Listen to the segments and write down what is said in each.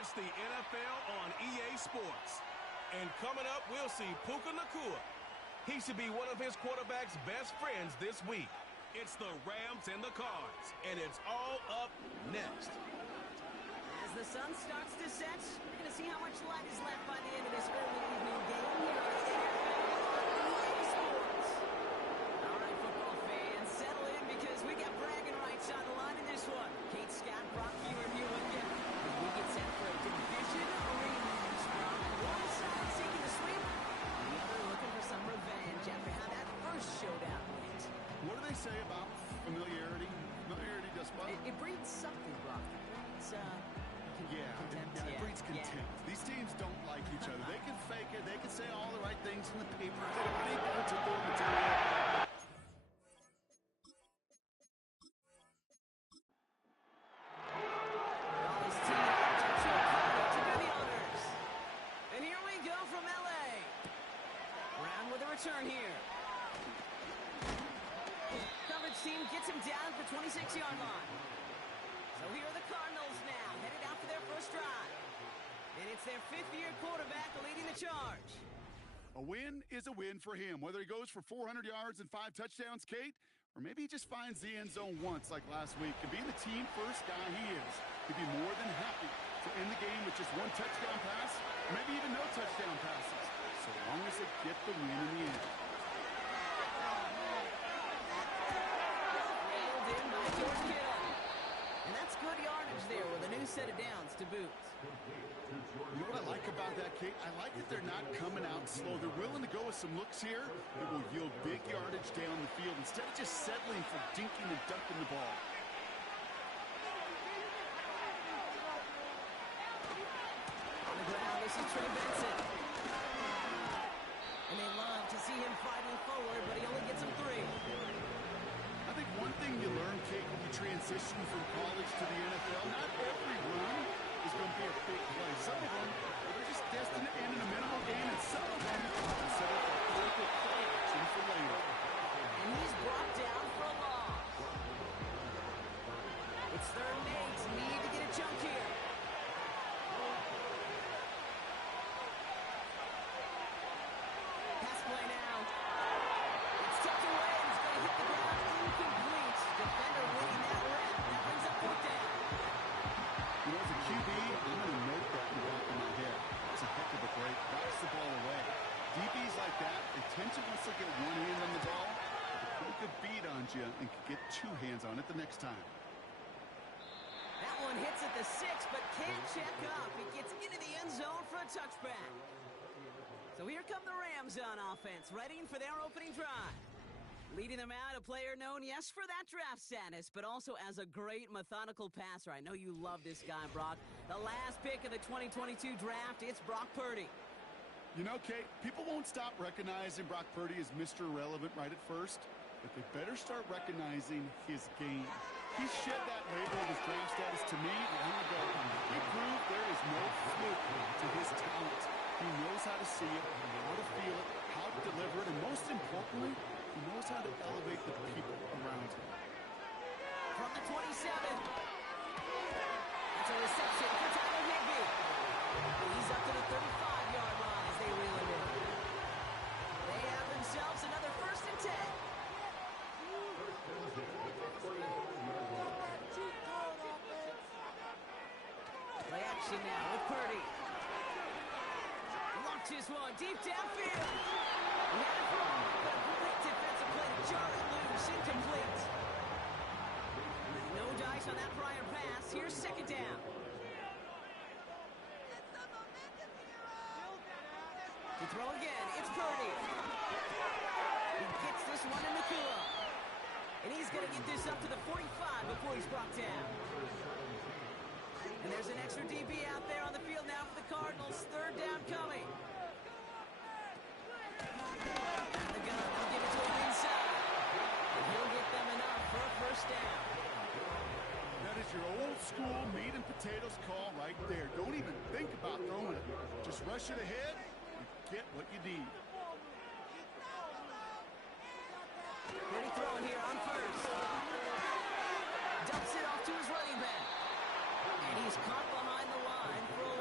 It's the NFL on EA Sports. And coming up, we'll see Puka Nacua. He should be one of his quarterback's best friends this week. It's the Rams and the Cards, and it's all up next. As the sun starts to set, we're going to see how much light is left by the end of this early evening game here on NFL on EA Sports. All right, football fans, settle in because we got bragging rights on the line in this one. Kate Scott, Brock Huard here with you as we get set for a division rematch. One side seeking the sweep, the other looking for some revenge after how that first showdown went. What do they say about familiarity? Familiarity does what? It breeds something, Brock. It's, contempt. It breeds contempt. Yeah. These teams don't like each other. They can fake it. They can say all the right things in the paper. They don't need particular material. And here we go from L.A. Brown with a return here. Coverage team gets him down at the 26-yard line. So here are the Cardinals now, headed out for their first drive. And it's their fifth-year quarterback leading the charge. A win is a win for him, whether he goes for 400 yards and 5 touchdowns, Kate, or maybe he just finds the end zone once like last week. And being the team first guy he is, he'd be more than happy to end the game with just 1 touchdown pass, or maybe even no touchdown passes, so long as they get the win in the end. Nailed in by George Kittle. And that's good yardage there with a new set of downs to boot. You know what I like about that, Kate? I like that they're not coming out slow. They're willing to go with some looks here that will yield big yardage down the field instead of just settling for dinking and ducking the ball. On the ground, this is Trey Benson. And they love to see him fighting forward, but he only gets them 3. I think one thing you learn, Kate, when you transition from college to the NFL, not every run is going to be a big play. Some of them, they're just destined to end in a minimal gain, and some of them will set up a critical play action for later. And he's brought down for a loss. It's 3rd and 8. Need to get a chunk here. Pass play now. It's tucked away. He's going to hit the ground. Incomplete. Defender winning that rep. That brings up 4th down. You know, as a QB, I'm going to note that in the back of my head. It's a heck of a break. Knocks the ball away. DBs like that, they tend to, once they get one hand on the ball, they could beat on you and could get 2 hands on it the next time. That one hits at the 6, but can't check up. He gets into the end zone for a touchback. So here come the Rams on offense, readying for their opening drive. Leading them out, a player known, yes, for that draft status, but also as a great methodical passer. I know you love this guy, Brock. The last pick of the 2022 draft, it's Brock Purdy. You know, Kate, people won't stop recognizing Brock Purdy as Mr. Irrelevant right at first, but they better start recognizing his game. He shed that label of his draft status to me long ago. He proved there is no fluke to his talent. He knows how to see it, how to feel it, how to deliver it, and most importantly, he knows how to elevate the people around him. From the 27. That's a reception for Tyler Higbee. He's up to the 35-yard line as they reel him in. They have themselves another 1st and 10. Play action now with Purdy. Launches one deep downfield. He had it for a moment, but a great defensive play to jar it loose. Incomplete. No dice on that prior pass. Here's 2nd down. To throw again, it's Purdy. He gets this one in the Nacua. And he's going to get this up to the 45 before he's brought down. And there's an extra DB out there on the field now for the Cardinals. 3rd down coming. And the gun will give it to him inside. And he'll get them enough for a 1st down. That is your old school meat and potatoes call right there. Don't even think about throwing it. Just rush it ahead and get what you need. Purdy throwing here on 1st. Dumps it off to his running back. And he's caught behind the line for a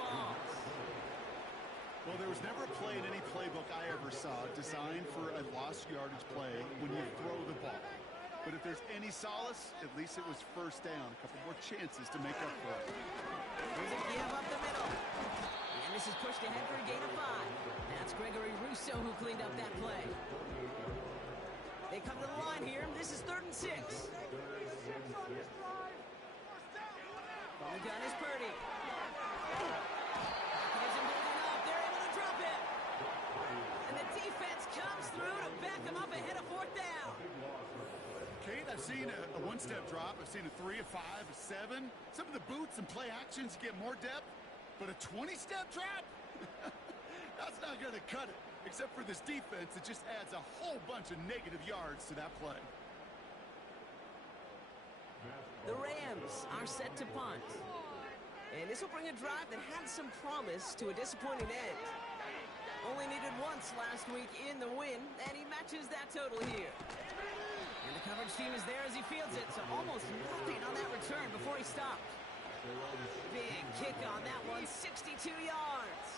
ever saw designed for a lost yardage play when you throw the ball. But if there's any solace, at least it was first down. A couple more chances to make up for it. Here's a give up the middle. And this is pushed ahead for a gain of 5. That's Gregory Rousseau who cleaned up that play. They come to the line here. This is 3rd and 6. On the gun is Purdy. Isn't holding up. They're able to drop it. And the defense comes through to back them up ahead of 4th down. Kate, I've seen a one-step drop. I've seen a 3, a 5, a 7. Some of the boots and play actions get more depth, but a 20-step drop? That's not going to cut it. Except for this defense, it just adds a whole bunch of negative yards to that play. The Rams are set to punt. And this will bring a drive that had some promise to a disappointing end. Only needed once last week in the win, and he matches that total here. And the coverage team is there as he fields it, so almost nothing on that return before he stopped. Big kick on that one, 62 yards.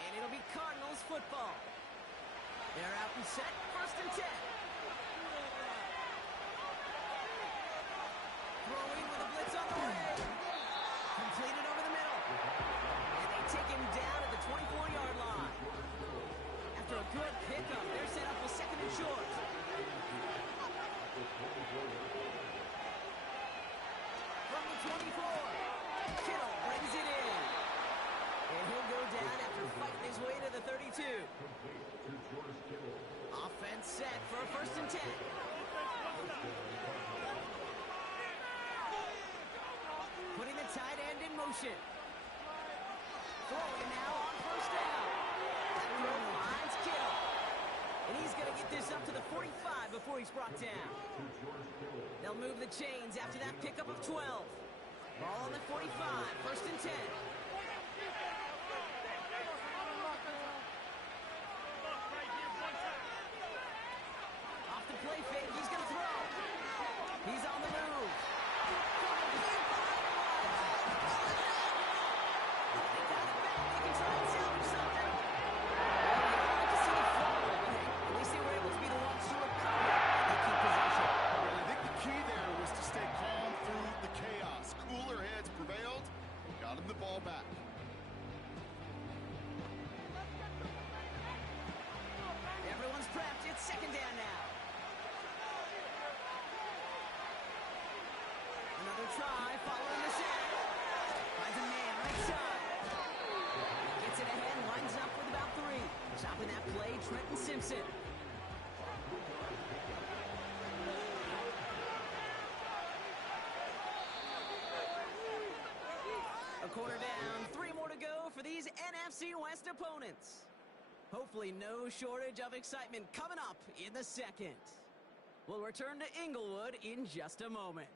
And it'll be Cardinals football. They're out and set, 1st and 10. Throwing with a blitz on the way. Completed over the middle. And they take him down at the 24-yard line. After a good pickup, they're set up with 2nd and short. From the 24, Kittle brings it in. And he'll go down after fighting his way to the 32. Offense set for a 1st and 10. Putting the tight end in motion. Throwing now on 1st down. That throw finds Kittle. And he's going to get this up to the 45 before he's brought down. They'll move the chains after that pickup of 12. Ball on the 45, 1st and 10. Off the play fake, he's going to throw. He's on the move. They got it back. They can try and salvage something. To see the fall, at least they were able to be the ones to recover and they keep possession. I think the key there was to stay calm through the chaos. Cooler heads prevailed. Got him the ball back. Everyone's prepped. It's 2nd down now. Another try following the sack. Finds a man right side. Gets it ahead, lines up with about 3. Stopping that play, Trenton Simpson. A quarter down, 3 more to go for these NFC West opponents. Hopefully no shortage of excitement coming up in the 2nd. We'll return to Inglewood in just a moment.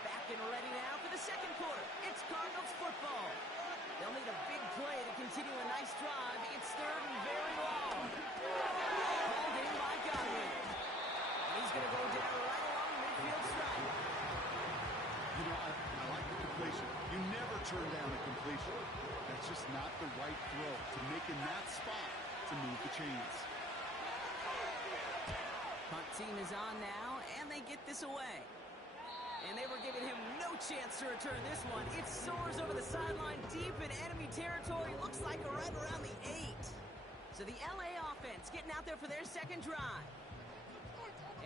Back and ready now for the 2nd quarter. It's Cardinals football. They'll need a big play to continue a nice drive. It's 3rd and very long. Called in by Godwin. He's going to go down right along the midfield stripe. You know, I like the completion. You never turn down a completion. That's just not the right throw to make in that spot to move the chains. Punt team is on now, and they get this away. And they were giving him no chance to return this one. It soars over the sideline deep in enemy territory. Looks like right around the 8. So the LA offense getting out there for their 2nd drive.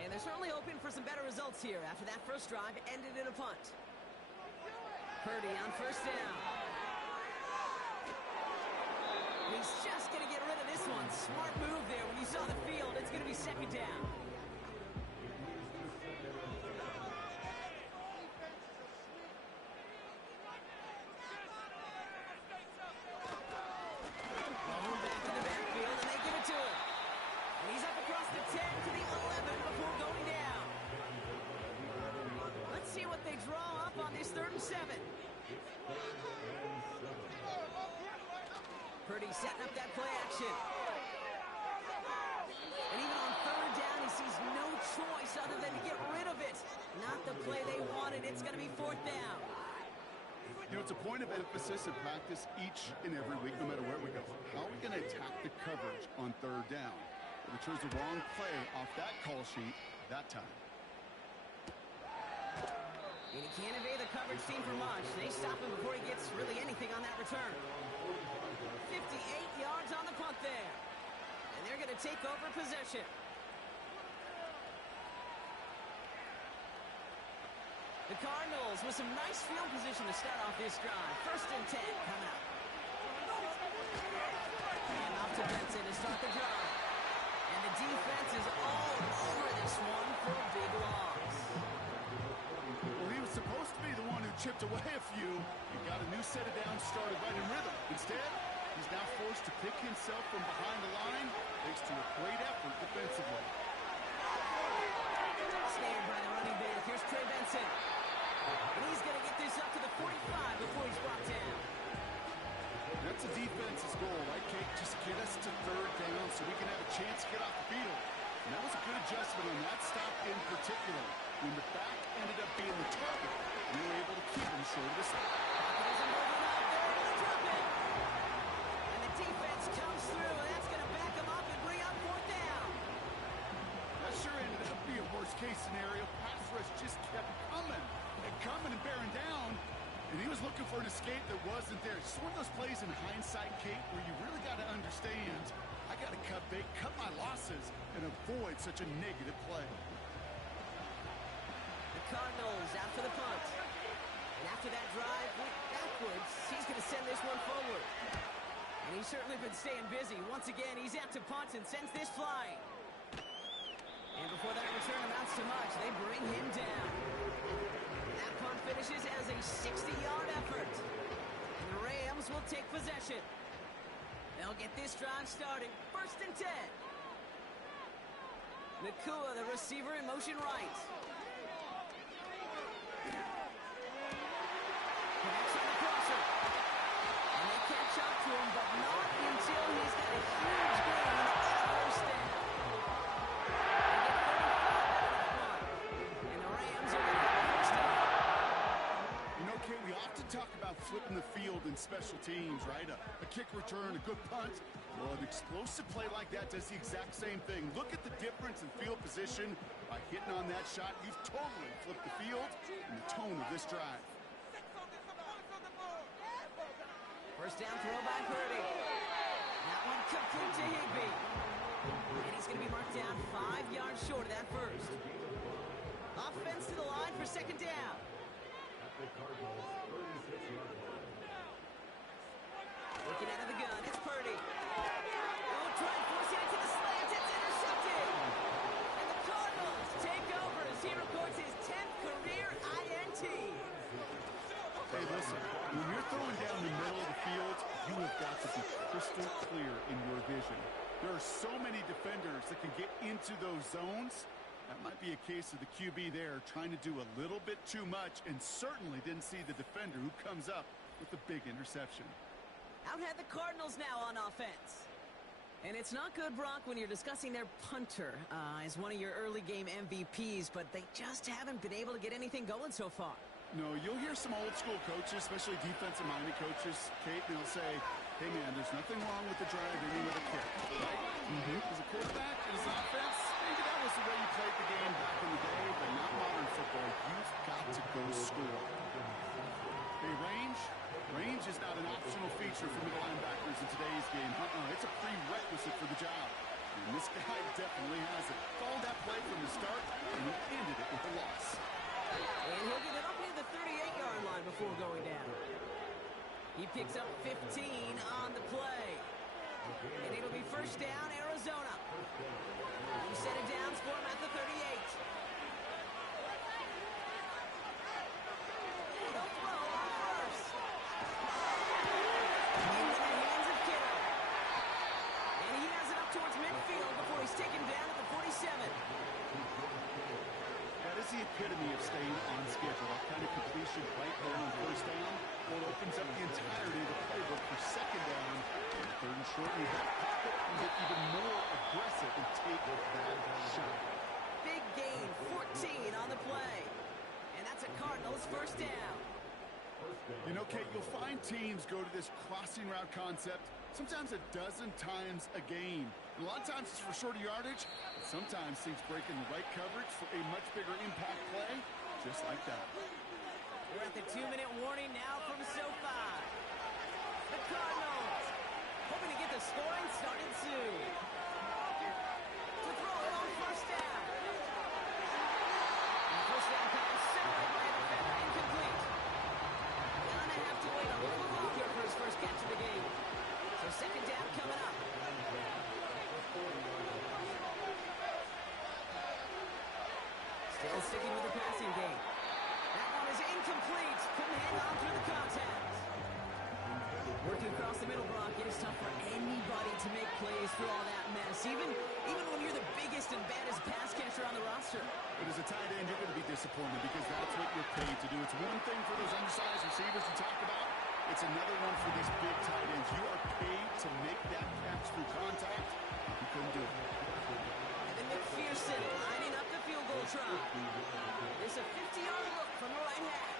And they're certainly hoping for some better results here after that first drive ended in a punt. Purdy on 1st down. He's just going to get rid of this one. Smart move there. When you saw the field, it's going to be 2nd down. Purdy setting up that play action. And even on 3rd down, he sees no choice other than to get rid of it. Not the play they wanted. and it's going to be 4th down. You know, it's a point of emphasis in practice each and every week, no matter where we go. How are we going to attack the coverage on 3rd down? Well, we chose the wrong play off that call sheet that time. And he can't evade the coverage team for much. They stop him before he gets really anything on that return. 58 yards on the punt there. And they're going to take over possession. The Cardinals with some nice field position to start off this drive. 1st and 10 coming up. And off to Benson to start the drive. And the defense is all over this one for a big loss. Well, he was supposed to be the one who chipped away a few. He got a new set of downs started right in rhythm. Instead, he's now forced to pick himself from behind the line thanks to a great effort defensively. Snared by the running back. Here's Trey Benson. And he's going to get this up to the 45 before he's brought down. That's a defense's goal, right, Kate? Just get us to 3rd down so we can have a chance to get off the field. And that was a good adjustment on that stop in particular. When the back ended up being the target, we were able to keep him short of the stop. And the defense comes through, and that's going to back him up and bring up 4th down. That sure ended up being a worst-case scenario. Pass rush just kept coming and bearing down. And he was looking for an escape that wasn't there. It's just one of those plays in hindsight, Kate, where you really got to understand, I got to cut bait, cut my losses, and avoid such a negative play. The Cardinals out for the punt. And after that drive went backwards, he's going to send this one forward. And he's certainly been staying busy. Once again, he's out to punt and sends this flying. And before that return amounts to much, they bring him down. That punt finishes as a 60-yard effort. And the Rams will take possession. They'll get this drive started. 1st and 10. Nacua, the receiver, in motion right. Connects on the crosser. And they catch up to him, but not until he's got a huge gain at 1st down. And the Rams are going to have 1st down. You know, Kate, we often talk about flipping the field in special teams, right? A kick return, a good punt. Well, an explosive play like that does the exact same thing. Look at the difference in field position. By hitting on that shot, you've totally flipped the field and the tone of this drive. 1st down throw by Purdy. That one complete to Higbee. And he's going to be marked down 5 yards short of that first. Offense to the line for 2nd down. Looking out of the gun, it's Purdy. Oh, trying forcing it to the slant. It's intercepted. And the Cardinals take over as he records his 10th career INT. Hey, listen, when you're throwing down the middle of the field, you have got to be crystal clear in your vision. There are so many defenders that can get into those zones. That might be a case of the QB there trying to do a little bit too much and certainly didn't see the defender who comes up with the big interception. Out had the Cardinals now on offense. And it's not good, Brock, when you're discussing their punter as one of your early game MVPs, but they just haven't been able to get anything going so far. No, you'll hear some old school coaches, especially defensive-minded coaches, Kate, and they'll say, hey, man, there's nothing wrong with the drive ending with a kick, right? As a quarterback in his offense, maybe that was the way you played the game back in the day, but not modern football. You've got to go score. Hey, range is not an optional feature for middle linebackers in today's game. It's a prerequisite for the job. And this guy definitely has it. Followed that play from the start, and he ended it with a loss. And he'll get it up near the 38-yard line before going down. He picks up 15 on the play. And it'll be 1st down, Arizona. He set it down for him at the 38. He'll throw on 1st. Into the hands of Kittle. And he has it up towards midfield before he's taken down at the 47. That is the epitome of staying on schedule. That kind of completion right there on 1st down. Well, it opens up the entirety of the playbook for 2nd down. And 3rd and short, you have to get even more aggressive and take that shot. Big gain, 14 on the play. And that's a Cardinal You know, Kate, you'll find teams go to this crossing route concept sometimes a dozen times a game. And a lot of times it's for shorter yardage, but sometimes teams break in the right coverage for a much bigger impact play, just like that. We're at the 2-minute warning now from SoFi. The Cardinals hoping to get the scoring started soon. To throw it on first down. And the first down pass sent away by a defender, incomplete. Gonna have to wait a little longer for his first catch of the game. So second down coming up. Still sticking with the passing game. That one is incomplete. Couldn't hang on through the contact. Working across the middle block, it is tough for anybody to make plays through all that mess, even when you're the biggest and baddest pass catcher on the roster. But as a tight end, you're going to be disappointed because that's what you're paid to do. It's one thing for those undersized receivers you talk about. It's another one for these big tight ends. You are paid to make that catch through contact. You couldn't do it. Evan McPherson lining up the field goal try. There's a 50-yard look from the right half.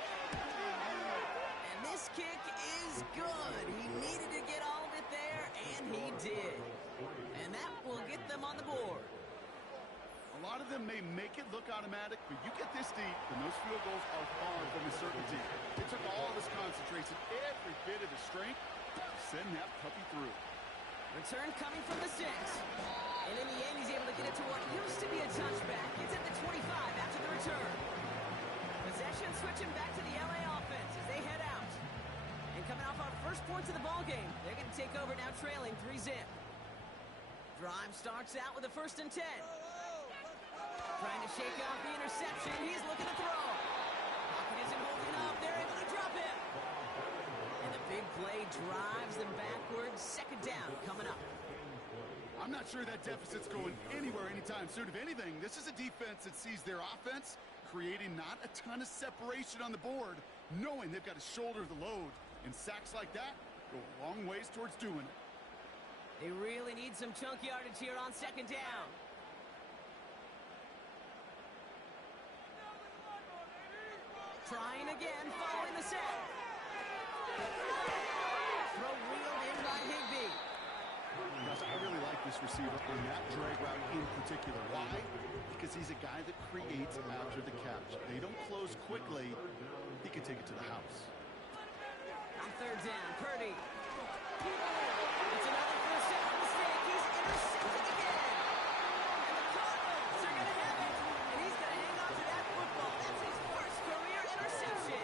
And this kick is good. He needed to get all of it there, and he did. And that will get them on the board. A lot of them may make it look automatic, but you get this deep, and those field goals are far from a certainty. It took all of his concentration, every bit of his strength, to send that puppy through. Return coming from the 6. And in the end, he's able to get it to what used to be a touchback. It's at the 25 after the return. Possession switching back to the LA offense as they head out. And coming off our first points of the ballgame, they're going to take over now trailing 3-zip. Drive starts out with a 1st and 10. Trying to shake off the interception. He's looking to throw. Pocket isn't holding up. They're able to drop him. And the big play drives them backwards. Second down coming up. I'm not sure that deficit's going anywhere anytime soon. If anything, this is a defense that sees their offense creating not a ton of separation on the board, knowing they've got to shoulder the load. And sacks like that go a long ways towards doing it. They really need some chunk yardage here on second down. Trying again, following the set. Throw wheeled in by Higbee. Gosh, I really like this receiver on that drag route in particular. Why? Because he's a guy that creates after the catch. They don't close quickly. He can take it to the house. On third down, Purdy. It's another first down mistake. He's intercepted again. And the Cardinals are going to have it. And he's going to hang on to that football. That's his first career interception.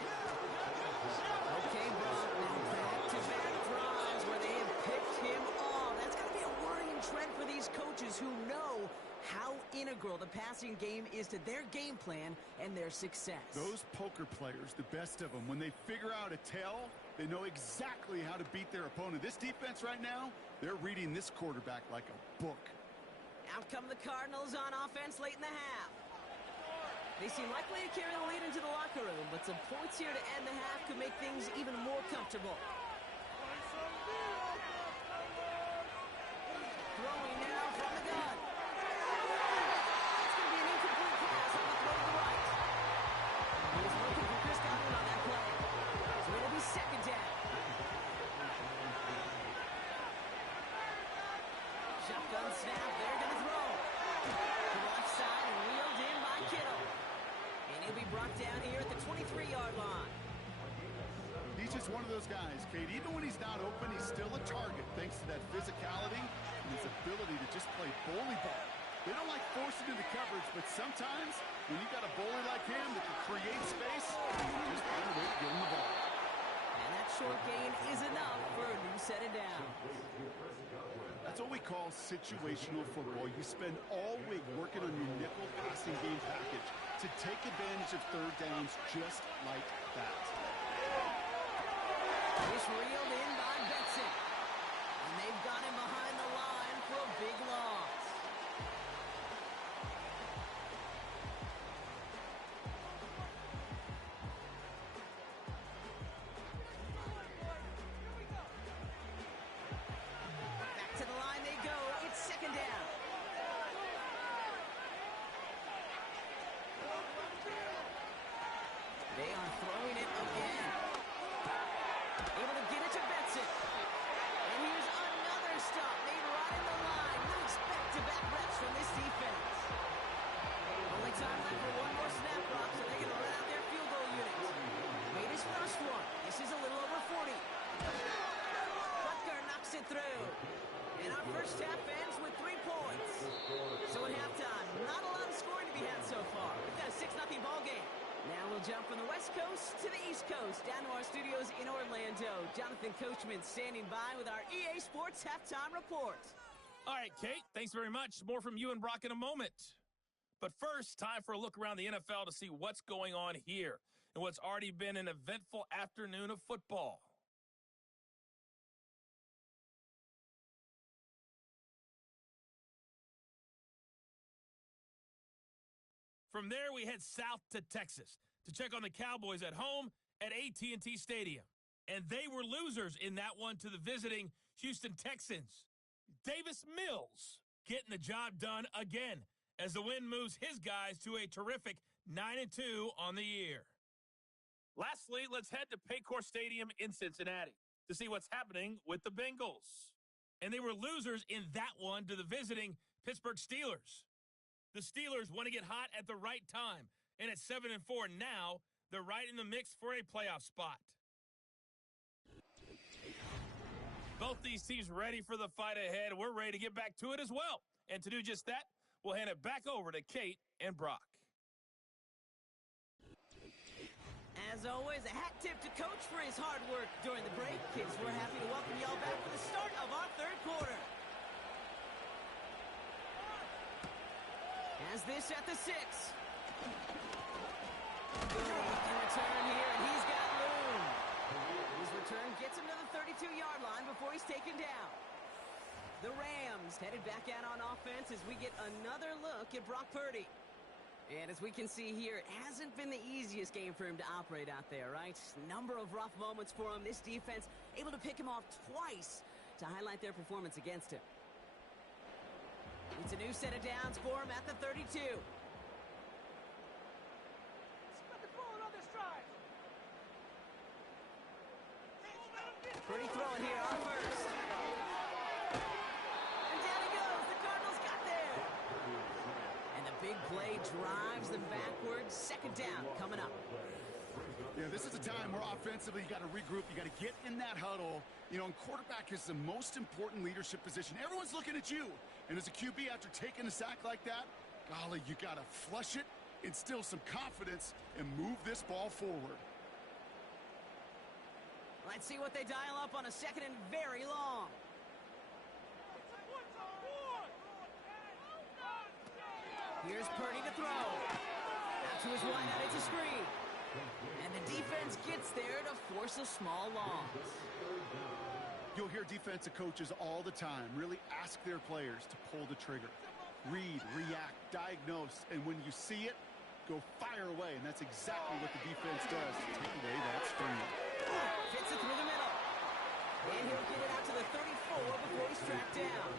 Okay, Brock, now back-to-back drives where they have picked him off. That's got to be a worrying trend for these coaches who know how integral the passing game is to their game plan and their success. Those poker players, the best of them, when they figure out a tell, they know exactly how to beat their opponent. This defense right now, they're reading this quarterback like a book. Out come the Cardinals on offense late in the half. They seem likely to carry the lead into the locker room, but some points here to end the half could make things even more comfortable. Throwing now from the gun. It's going to be an incomplete pass on the throw to the right. He was looking for Chris Godwin on that play. So it'll be second down. Shotgun snap. They're going to throw. To the left side and wheeled in by Kittle. And he'll be brought down here at the 23-yard line. He's just one of those guys, Kate. Even when he's not open, he's still a target thanks to that physicality and his ability to just play bully ball. They don't like forcing into coverage, but sometimes when you got a bully like him that can create space, just find a way to get him the ball. And that short gain is enough for a new set of downs. That's what we call situational football. You spend all week working on your nickel passing game package to take advantage of third downs just like that. This reeled in by Benson. And they've got him behind the line for a big loss. Back to the line they go. It's second down. They are throwing it again. through. And our first half ends with 3 points. So at halftime, not a lot of scoring to be had so far. We've got a 6-0 ball game. Now we'll jump from the West Coast to the East Coast, down to our studios in Orlando. Jonathan Coachman standing by with our EA Sports Halftime Report. All right, Kate, thanks very much. More from you and Brock in a moment. But first, time for a look around the NFL to see what's going on here and what's already been an eventful afternoon of football. From there, we head south to Texas to check on the Cowboys at home at AT&T Stadium. And they were losers in that one to the visiting Houston Texans. Davis Mills getting the job done again as the win moves his guys to a terrific 9-2 on the year. Lastly, let's head to Paycor Stadium in Cincinnati to see what's happening with the Bengals. And they were losers in that one to the visiting Pittsburgh Steelers. The Steelers want to get hot at the right time, and at 7-4 now, they're right in the mix for a playoff spot. Both these teams ready for the fight ahead. We're ready to get back to it as well. And to do just that, we'll hand it back over to Kate and Brock. As always, a hat tip to Coach for his hard work during the break. Kids, we're happy to welcome y'all back for the start of our third quarter. As this at the 6. Good looking return here, and he's got room. His return gets him to the 32-yard line before he's taken down. The Rams headed back out on offense as we get another look at Brock Purdy. And as we can see here, it hasn't been the easiest game for him to operate out there, right? Number of rough moments for him. This defense able to pick him off twice to highlight their performance against him. It's a new set of downs for him at the 32. Pretty throwing here on first. And down he goes. The Cardinals got there. And the big play drives them backwards. Second down coming up. Yeah, this is a time where offensively you got to regroup. You got to get in that huddle. You know, and quarterback is the most important leadership position. Everyone's looking at you. And as a QB, after taking a sack like that, golly, you got to flush it, instill some confidence, and move this ball forward. Let's see what they dial up on a second and very long. Here's Purdy to throw. Out to his wideout, it's a screen. And the defense gets there to force a small loss. You'll hear defensive coaches all the time really ask their players to pull the trigger. Read, react, diagnose, and when you see it, go fire away. And that's exactly what the defense does to take away that screen. Fits it through the middle. And he'll get it out to the 34 before he's tracked down.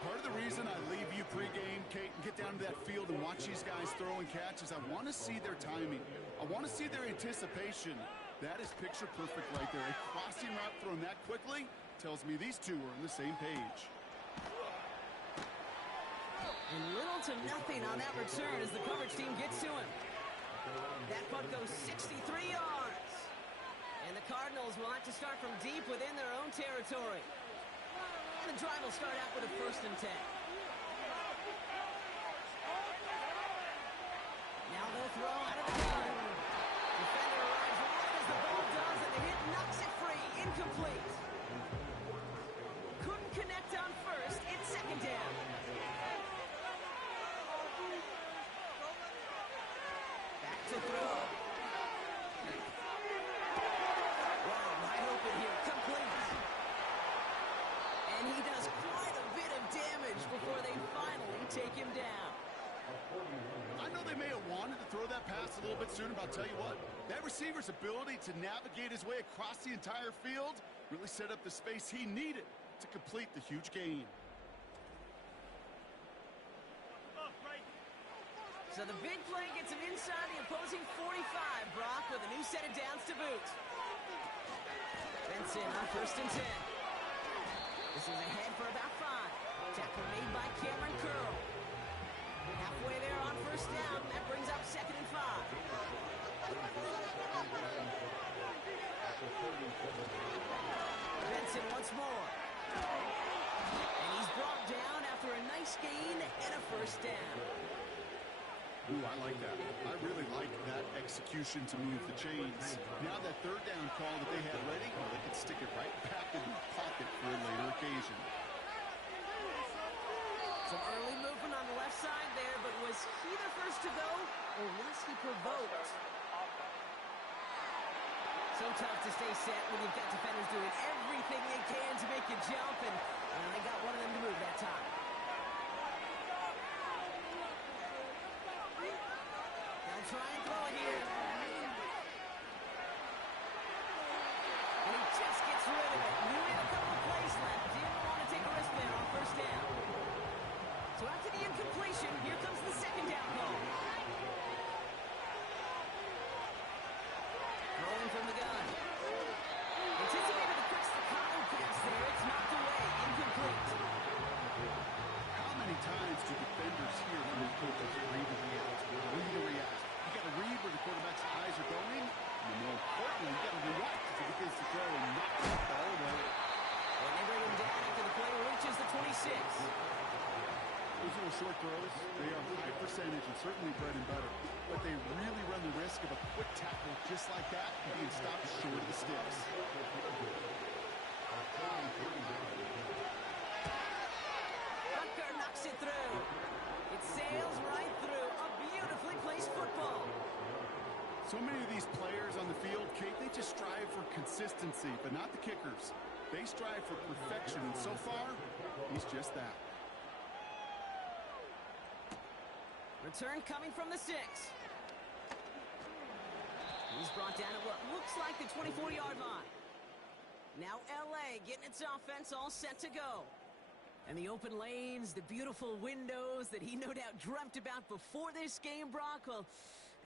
Part of the reason I leave you pregame, Kate, and get down to that field and watch these guys throw and catch is I want to see their timing. I want to see their anticipation. That is picture perfect right there. A crossing route thrown that quickly tells me these two are on the same page. And little to nothing on that return as the coverage team gets to him. That punt goes 63 yards. And the Cardinals will have to start from deep within their own territory. And the drive will start out with a 1st and 10. Now they'll throw out of the gun. Defender arrives right as the ball does, and the hit knocks it free. Incomplete. Couldn't connect on first. It's second down. Back to throw. Wow, wide open here. Complete. And he does quite a bit of damage before they finally take him down. I know they may have wanted to throw that pass a little bit sooner, but I'll tell you what, that receiver's ability to navigate his way across the entire field really set up the space he needed to complete the huge gain. So the big play gets him inside the opposing 45, Brock, with a new set of downs to boot. Benson on 1st and 10. This is ahead for about 5. Tackle made by Cameron Curl. Halfway there on 1st down. That brings up 2nd and 5. Benson once more. first down. Ooh, I like that. I really like that execution to move the chains. Now that third down call that they had ready, well, they can stick it right back in the pocket for a later occasion. Some early movement on the left side there, but was he the first to go, or was he provoked? So tough to stay set when you've got defenders doing everything they can to make you jump, and they got one of them to move that time. They'll try and throw it here. And he just gets rid of it. Knew he had a couple of plays left. Didn't want to take a risk there on first down. So after the incompletion, here comes the second down call. Throwing from the gun. Anticipated the quick staccato pass there. It's knocked away. Incomplete. How many times do defenders hear from their coaches read and react? Read and react. You got to read where the quarterback's eyes are going, and more importantly, you got to react as he begins to throw and knock the ball away. And they bring him down after the play reaches the 26. Those little short throws, they are high percentage and certainly bread and butter. But they really run the risk of a quick tackle just like that and being stopped short of the sticks. Butker knocks it through. It sails right through. A beautifully placed football. So many of these players on the field, Kate, they just strive for consistency, but not the kickers. They strive for perfection, and so far, he's just that. Return coming from the 6. He's brought down at what looks like the 24-yard line. Now LA getting its offense all set to go. And the open lanes, the beautiful windows that he no doubt dreamt about before this game, Brock, well,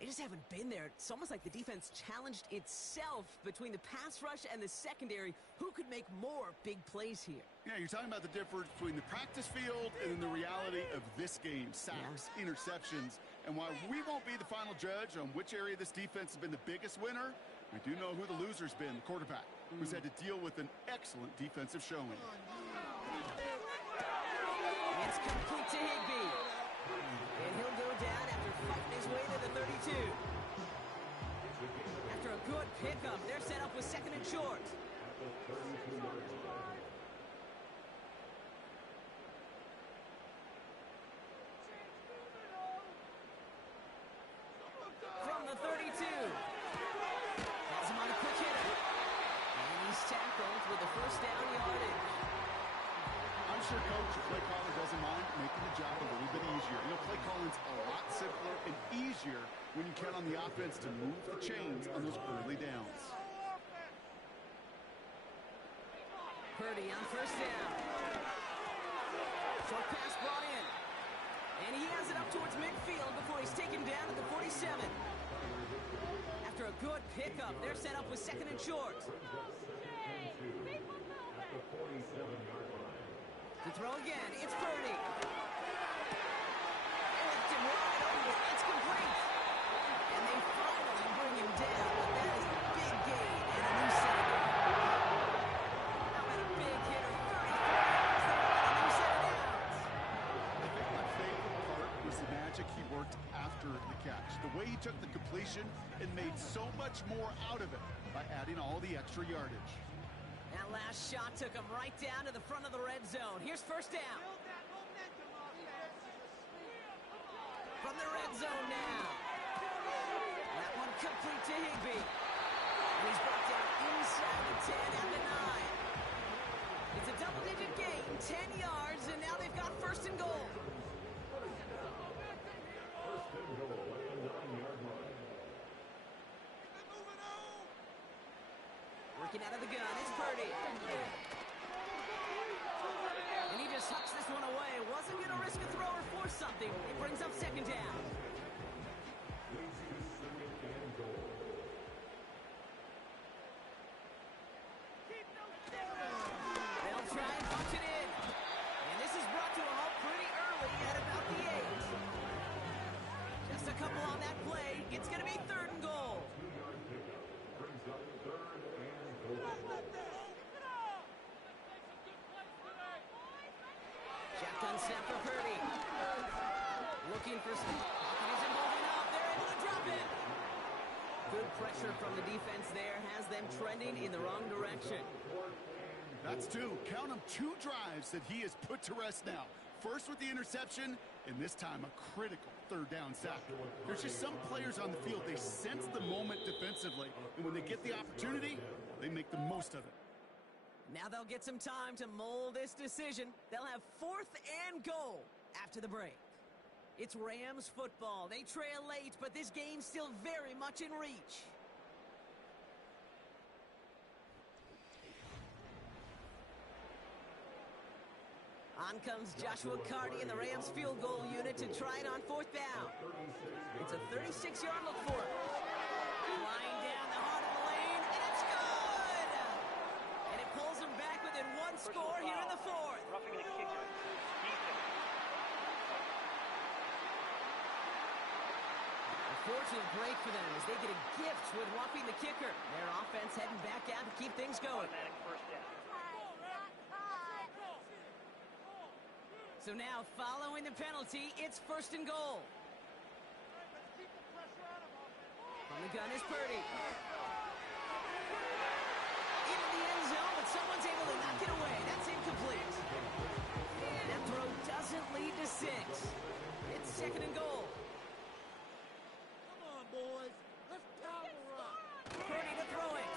they just haven't been there. It's almost like the defense challenged itself between the pass rush and the secondary. Who could make more big plays here? Yeah, you're talking about the difference between the practice field and then the reality of this game. Sacks, interceptions. And while we won't be the final judge on which area this defense has been the biggest winner, we do know who the loser's been, the quarterback, who's had to deal with an excellent defensive showing. It's complete to Higbee. And he'll go down after fighting his way to the 32. After a good pickup, they're set up with second and short. From the 32. Has him on a quick hitter. And he's tackled with the first down yardage. I'm sure coach or play caller doesn't mind making the job a little bit easier. You know, play calling's a lot simpler and easier when you count on the offense to move the chains on those early downs. Purdy on first down. Short pass brought in. And he has it up towards midfield before he's taken down at the 47. After a good pickup, they're set up with second and short. To throw again, it's Purdy. They left him wide open. It's complete. And they finally bring him down. But that is a big gain and a new set of downs. How about a big hitter? 34 yards there and a new set of downs. I think my favorite part was the magic he worked after the catch. The way he took the completion and made so much more out of it by adding all the extra yardage. That last shot took him right down to the front of the red zone. Here's first down. From the red zone now. That one complete to Higbee. And he's brought down inside the 10 and the 9. It's a double-digit gain, 10 yards, and now they've got first and goal. Working out of the gun, it's Purdy. And he just hucks this one away. Wasn't going to risk a throw or force something. It brings up second down. They'll try and punch it in. And this is brought to a halt pretty early at about the 8. Just a couple on that play. It's going to be third and goal. Shotgun snap for Purdy. looking for some. Pocket isn't holding up. They're able to drop it. Good pressure from the defense there has them trending in the wrong direction. That's two. Count them, 2 drives that he has put to rest now. First with the interception, and this time a critical 3rd down sack. There's just some players on the field, they sense the moment defensively, and when they get the opportunity, they make the most of it. Now they'll get some time to mold this decision. They'll have 4th and goal after the break. It's Rams football. They trail late, but this game's still very much in reach. On comes Joshua Carty and the Rams field goal unit to try it on 4th down. It's a 36-yard look for it. Flying down the heart of the lane, and it's good! And it pulls them back within 1 score here in the 4th. Roughing the kicker. A fortunate break for them as they get a gift with roughing the kicker. Their offense heading back out to keep things going. Automatic first down. So now, following the penalty, it's 1st and goal. On the gun is Purdy. Into the end zone, but someone's able to knock it away. That's incomplete. And that throw doesn't lead to 6. It's 2nd and goal. Come on, boys. Let's power up. Purdy to throw it.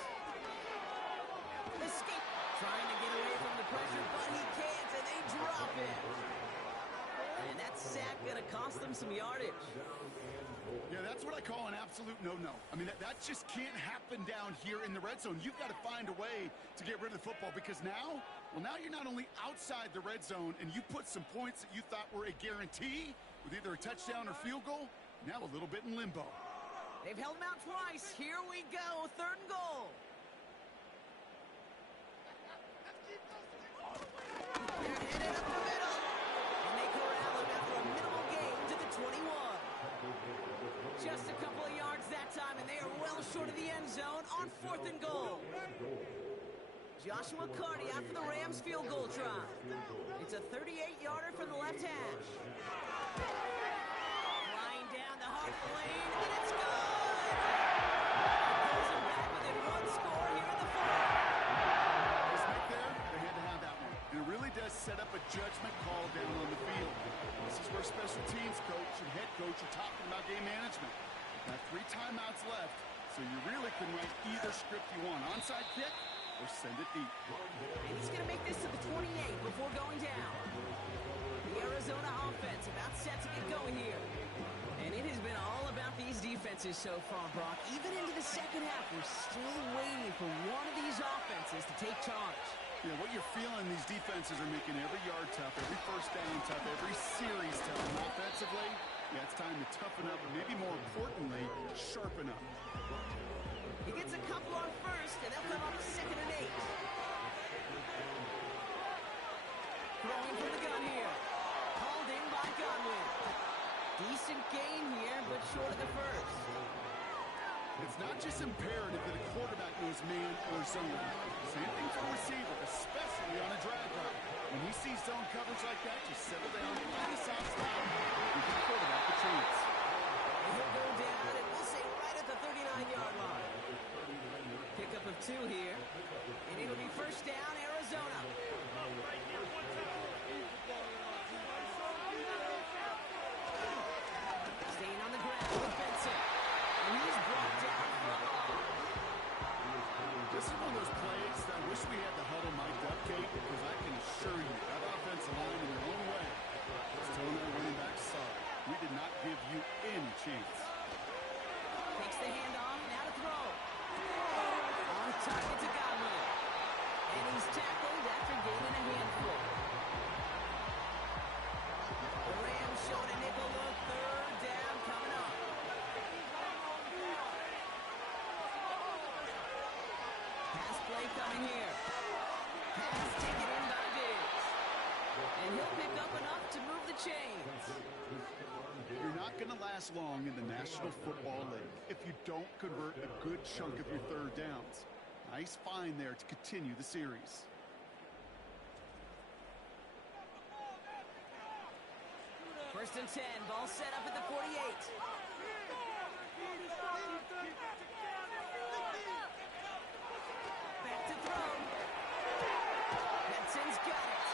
Escape. Trying to get away from the pressure, but he can't, and they drop it. And that sack going to cost them some yardage. Yeah, that's what I call an absolute no-no. I mean, that just can't happen down here in the red zone. You've got to find a way to get rid of the football because now you're not only outside the red zone and you put some points that you thought were a guarantee with either a touchdown or field goal, now a little bit in limbo. They've held them out twice. Here we go, 3rd and goal. They're headed up the middle. And they corral him after a minimal gain to the 21. Just a couple of yards that time, and they are well short of the end zone on 4th and goal. Joshua Carty out for the Rams field goal try. It's a 38-yarder from the left hash. Flying down the heart of the lane, and it's good! It pulls them back within 1 score here in the 4th. Right there, they had to have that one. And it really does set up a judgment call down on the field. This is where special teams coach and head coach are talking about game management. You've got 3 timeouts left, so you really can write either script you want. Onside kick or send it deep. And he's going to make this to the 28 before going down. The Arizona offense about set to get going here. And it has been all about these defenses so far, Brock. Even into the second half, we're still waiting for one of these offenses to take charge. Yeah, what you're feeling, these defenses are making every yard tough, every first down tough, every series tough. And offensively, yeah, it's time to toughen up, and maybe more importantly, sharpen up. He gets a couple on first, and they'll come up 2nd and 8. Throwing for the gun here. Called in by Godwin. Decent gain here, but short of the first. It's not just imperative that a quarterback knows man or zone. Same thing for a receiver, especially on a drag route. When he sees zone coverage like that, just settle down, find the soft spot, give the quarterback a chance. He'll go down, and we'll say right at the 39-yard line. Pickup of 2 here, and it'll be first down, Arizona. Staying on the ground with Benson. And he's brought down for a loss. This is one of those plays that I wish we had the huddle mic'd up, Kate, because I can assure you that offensive line in their own way is telling their running back, sorry, we did not give you any chance. Takes the handoff, now to throw. On target to Godwin. And he's tackled after gaining a handful. The Rams showing a nickel look, 3rd down coming up. Pass play coming here. Pass taken in by Diggs. And he'll pick up enough to move the chains. You're not going to last long in the National Football League if you don't convert a good chunk of your 3rd downs. Nice find there to continue the series. First and 10. Ball set up at the 48. Back to throw. Benson's got it.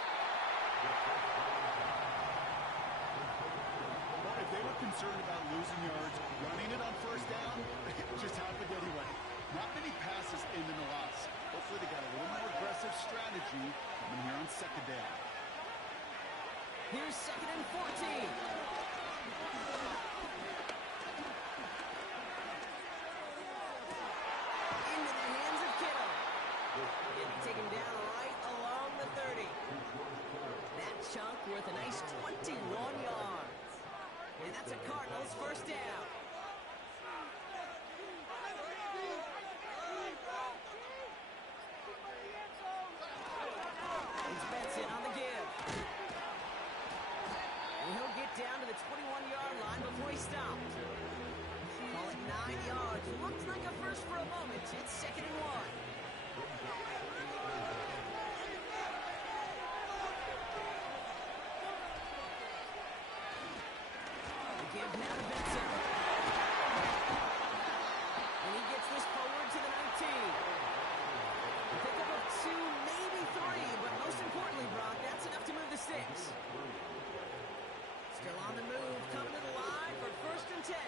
Well, if they were concerned about losing yards, running it on first down, it just happened anyway. Not many passes end in a loss. Hopefully they got a little more aggressive strategy coming here on second down. Here's second and 14. Into the hands of Kittle. And they take him down right along the 30. That chunk worth a nice 21 yards. And that's a Cardinals first down. It's Benson on the give. And he'll get down to the 21-yard line before he stopped. Call it 9 yards. Looked like a first for a moment. It's second and 1. The give now to Benson. And he gets this forward to the 19. A pickup of 2, maybe 3, but most importantly, Brock, that's enough to move the sticks. Still on the move, coming to the line for first and 10.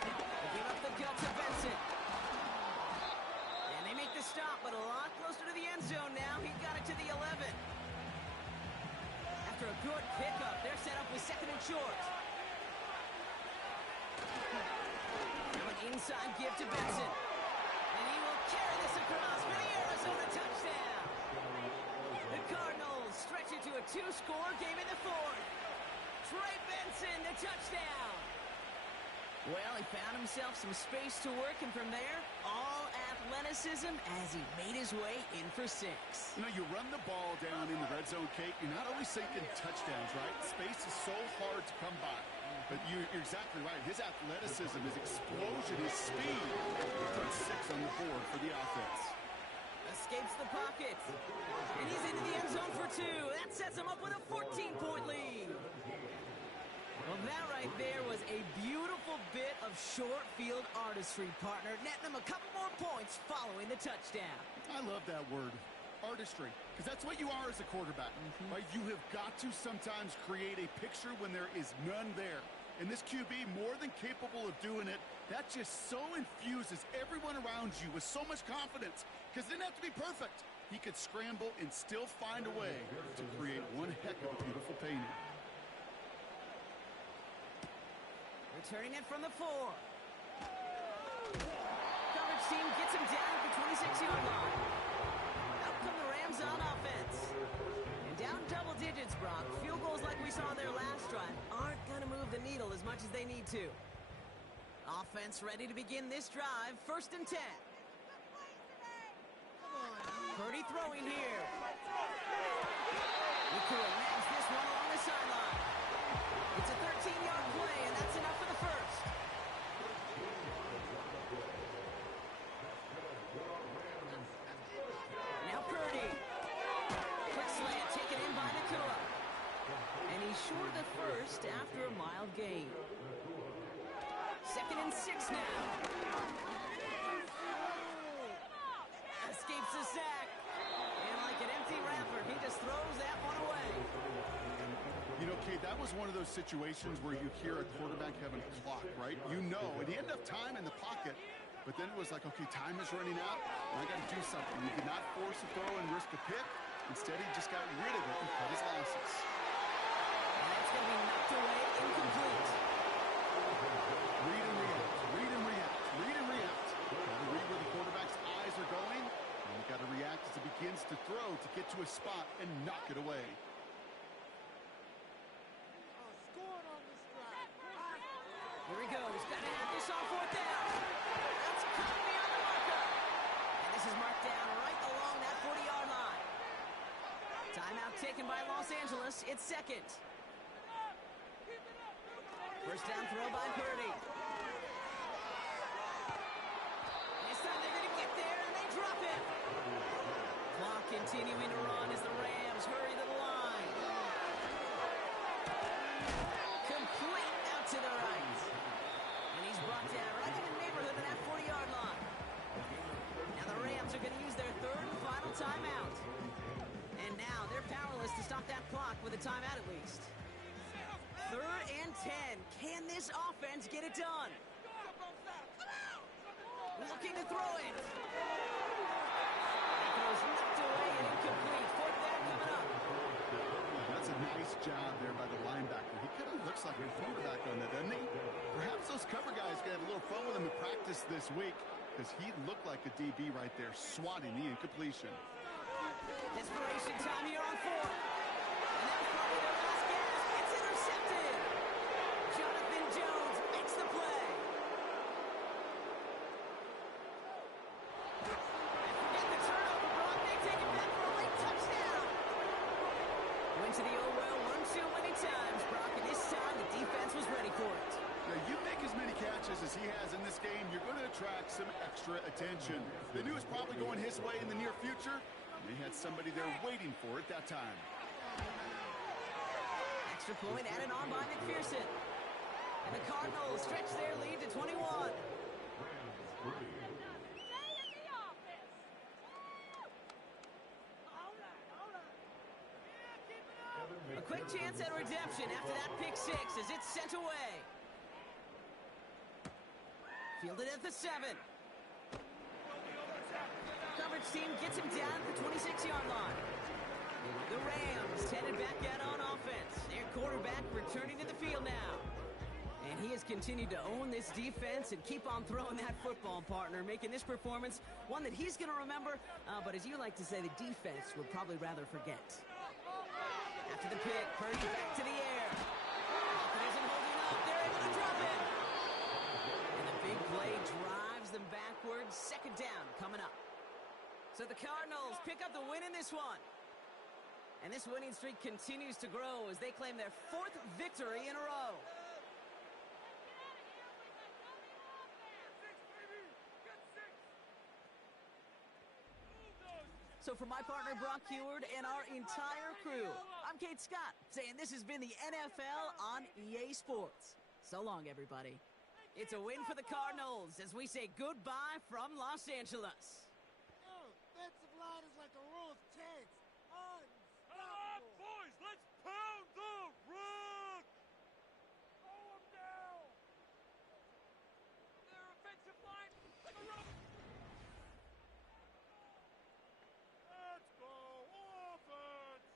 They give up the gut to Benson. And they make the stop, but a lot closer to the end zone now. He got it to the 11. After a good pickup, they're set up with second and short. Now an inside give to Benson. And he will carry this across for the Arizona touchdown. The Cardinals stretch it to a 2-score game in the fourth. Trey Benson, the touchdown. Well, he found himself some space to work, and from there, all athleticism as he made his way in for 6. You know, you run the ball down in the red zone, Kate, you're not always thinking touchdowns, right? Space is so hard to come by. But you're exactly right. His athleticism, his explosion, his speed. He puts 6 on the board for the offense. Escapes the pocket. And he's into the end zone for 2. That sets him up with a 14-point lead. Well, that right there was a beautiful bit of short field artistry, partner. Netting him a couple more points following the touchdown. I love that word, artistry, because that's what you are as a quarterback. Right? You have got to sometimes create a picture when there is none there. And this QB, more than capable of doing it, that just so infuses everyone around you with so much confidence, because it didn't have to be perfect. He could scramble and still find a way to create one heck of a beautiful painting. Returning it from the 4. Coverage team gets him down at the 26-yard line. Out come the Rams on offense. And down double digits, Brock. Field goals like we saw on their last drive aren't going to move the needle as much as they need to. Offense ready to begin this drive. First and 10. Purdy throwing here. Nakua nags this one along the sideline. It's a 13-yard play, and that's enough for the first. Now Purdy. Quick slant taken in by Nakua. And he's short the first after a mild gain. Second and 6 now. Escapes the sack. And like an empty wrapper, he just throws that one away. You know, Kate, that was one of those situations where you hear a quarterback having a clock, right? You know, and he had enough time in the pocket, but then it was like, okay, time is running out, and I got to do something. He did not force a throw and risk a pick. Instead, he just got rid of it and cut his losses. And that's going to be knocked away, incomplete. Read and react, read and react, read and react. Got to read where the quarterback's eyes are going, and you got to react as he begins to throw to get to a spot and knock it away. Here he goes. Got to have this on 4th down. That's caught beyond the marker. And this is marked down right along that 40-yard line. Timeout taken by Los Angeles. It's second. First down throw by Purdy. This time they're going to get there, and they drop it. Clock continuing to run as the Rams hurry to the line. Complete out to the right. And he's brought down right in the neighborhood of that 40-yard line. Now the Rams are going to use their third and final timeout. And now they're powerless to stop that clock with a timeout at least. 3rd and 10. Can this offense get it done? Looking to throw it. That goes knocked away and incomplete. 4th down coming up. That's a nice job there by the linebacker. He kind of looks like a quarterback on that, doesn't he? Perhaps those cover guys can have a little fun with him in practice this week, because he looked like a DB right there, swatting the incompletion. Desperation time here on 4th. And that's probably their last gasp. It's intercepted. Jonathan Jones makes the play. And forget the turnover, Brock. They take it back for a late touchdown. Went to the old well one too many times, Brock, and this time the defense was ready for it. Now, you make as many catches as he has in this game, you're going to attract some extra attention. They knew it was probably going his way in the near future. They had somebody there waiting for it that time. Extra point added on by McPherson. And the Cardinals stretch their lead to 21. A quick chance at redemption after that pick 6 as it's sent away. Fielded at the 7. Coverage team gets him down at the 26-yard line. The Rams headed back out on offense. Their quarterback returning to the field now. And he has continued to own this defense and keep on throwing that football, partner, making this performance one that he's going to remember, but as you like to say, the defense would probably rather forget. After the pick, Purdy back to the air. Falcon isn't holding up. They're able to drop it. And the big play drives them backwards. 2nd down coming up. So the Cardinals pick up the win in this one. And this winning streak continues to grow as they claim their 4th victory in a row. So for my partner, Brock Heward, and our entire crew, I'm Kate Scott, saying this has been the NFL on EA Sports. So long, everybody. It's a win for the Cardinals as we say goodbye from Los Angeles. Offensive line is like a row of tanks. Come on, boys, let's pound the rock! Throw him down! Their offensive line, like a rock! Let's go, offense!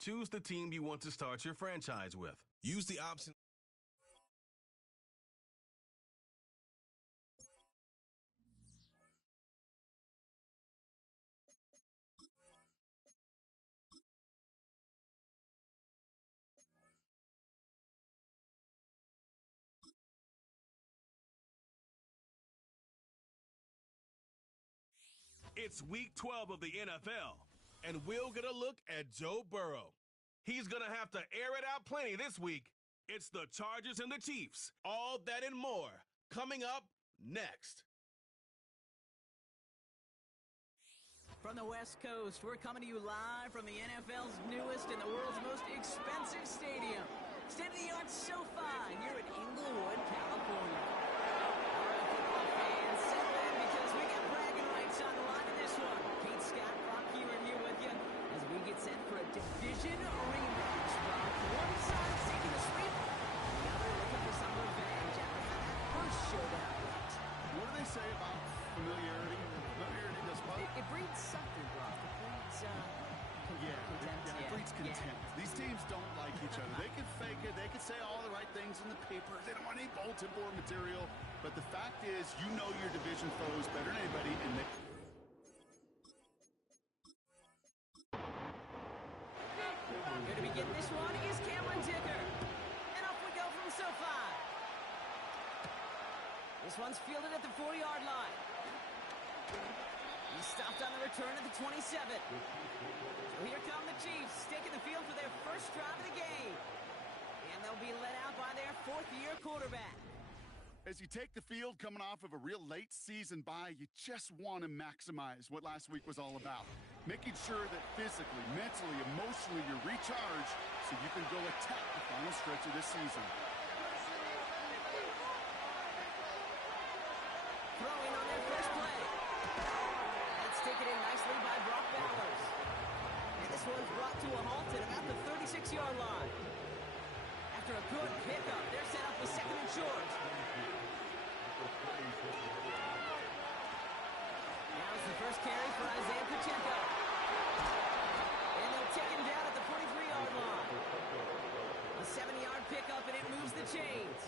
Choose the team you want to start your franchise with. Use the option. It's week 12 of the NFL, and we'll get a look at Joe Burrow. He's going to have to air it out plenty this week. It's the Chargers and the Chiefs. All that and more coming up next. From the West Coast, we're coming to you live from the NFL's newest and the world's most expensive stadium. State-of-the-art SoFi here in Inglewood, California. All right, football fans, settle in because we got bragging rights on the line in this one. Kate Scott, Brock Heward here with you as we get set for a division rematch. Brock, one side taking the sweep, and the other looking for some revenge after how that first showdown went. What do they say about familiarity? Familiarity does what? It breeds something, Brock. It breeds, contempt. It breeds contempt. These teams don't like each other. They can fake it. They can say all the right things in the paper. They don't want any bulletin board material. But the fact is, you know your division foes better than anybody. And begin this one is Cameron Dicker. And off we go from SoFi. This one's fielded at the 4-yard line. He's stopped on the return at the 27. So here come the Chiefs, taking the field for their first drive of the game. And they'll be led out by their 4th-year quarterback. As you take the field coming off of a real late season bye, you just want to maximize what last week was all about. Making sure that physically, mentally, emotionally you're recharged so you can go attack the final stretch of this season. Throwing on their first play. That's taken in nicely by Brock Bowers. And this one's brought to a halt at about the 36-yard line. After a good pickup, they're set up with 2nd and short. Now it's the first carry for Isaiah Pacheco. And they'll take him down at the 43-yard line. A 70-yard pickup, and it moves the chains.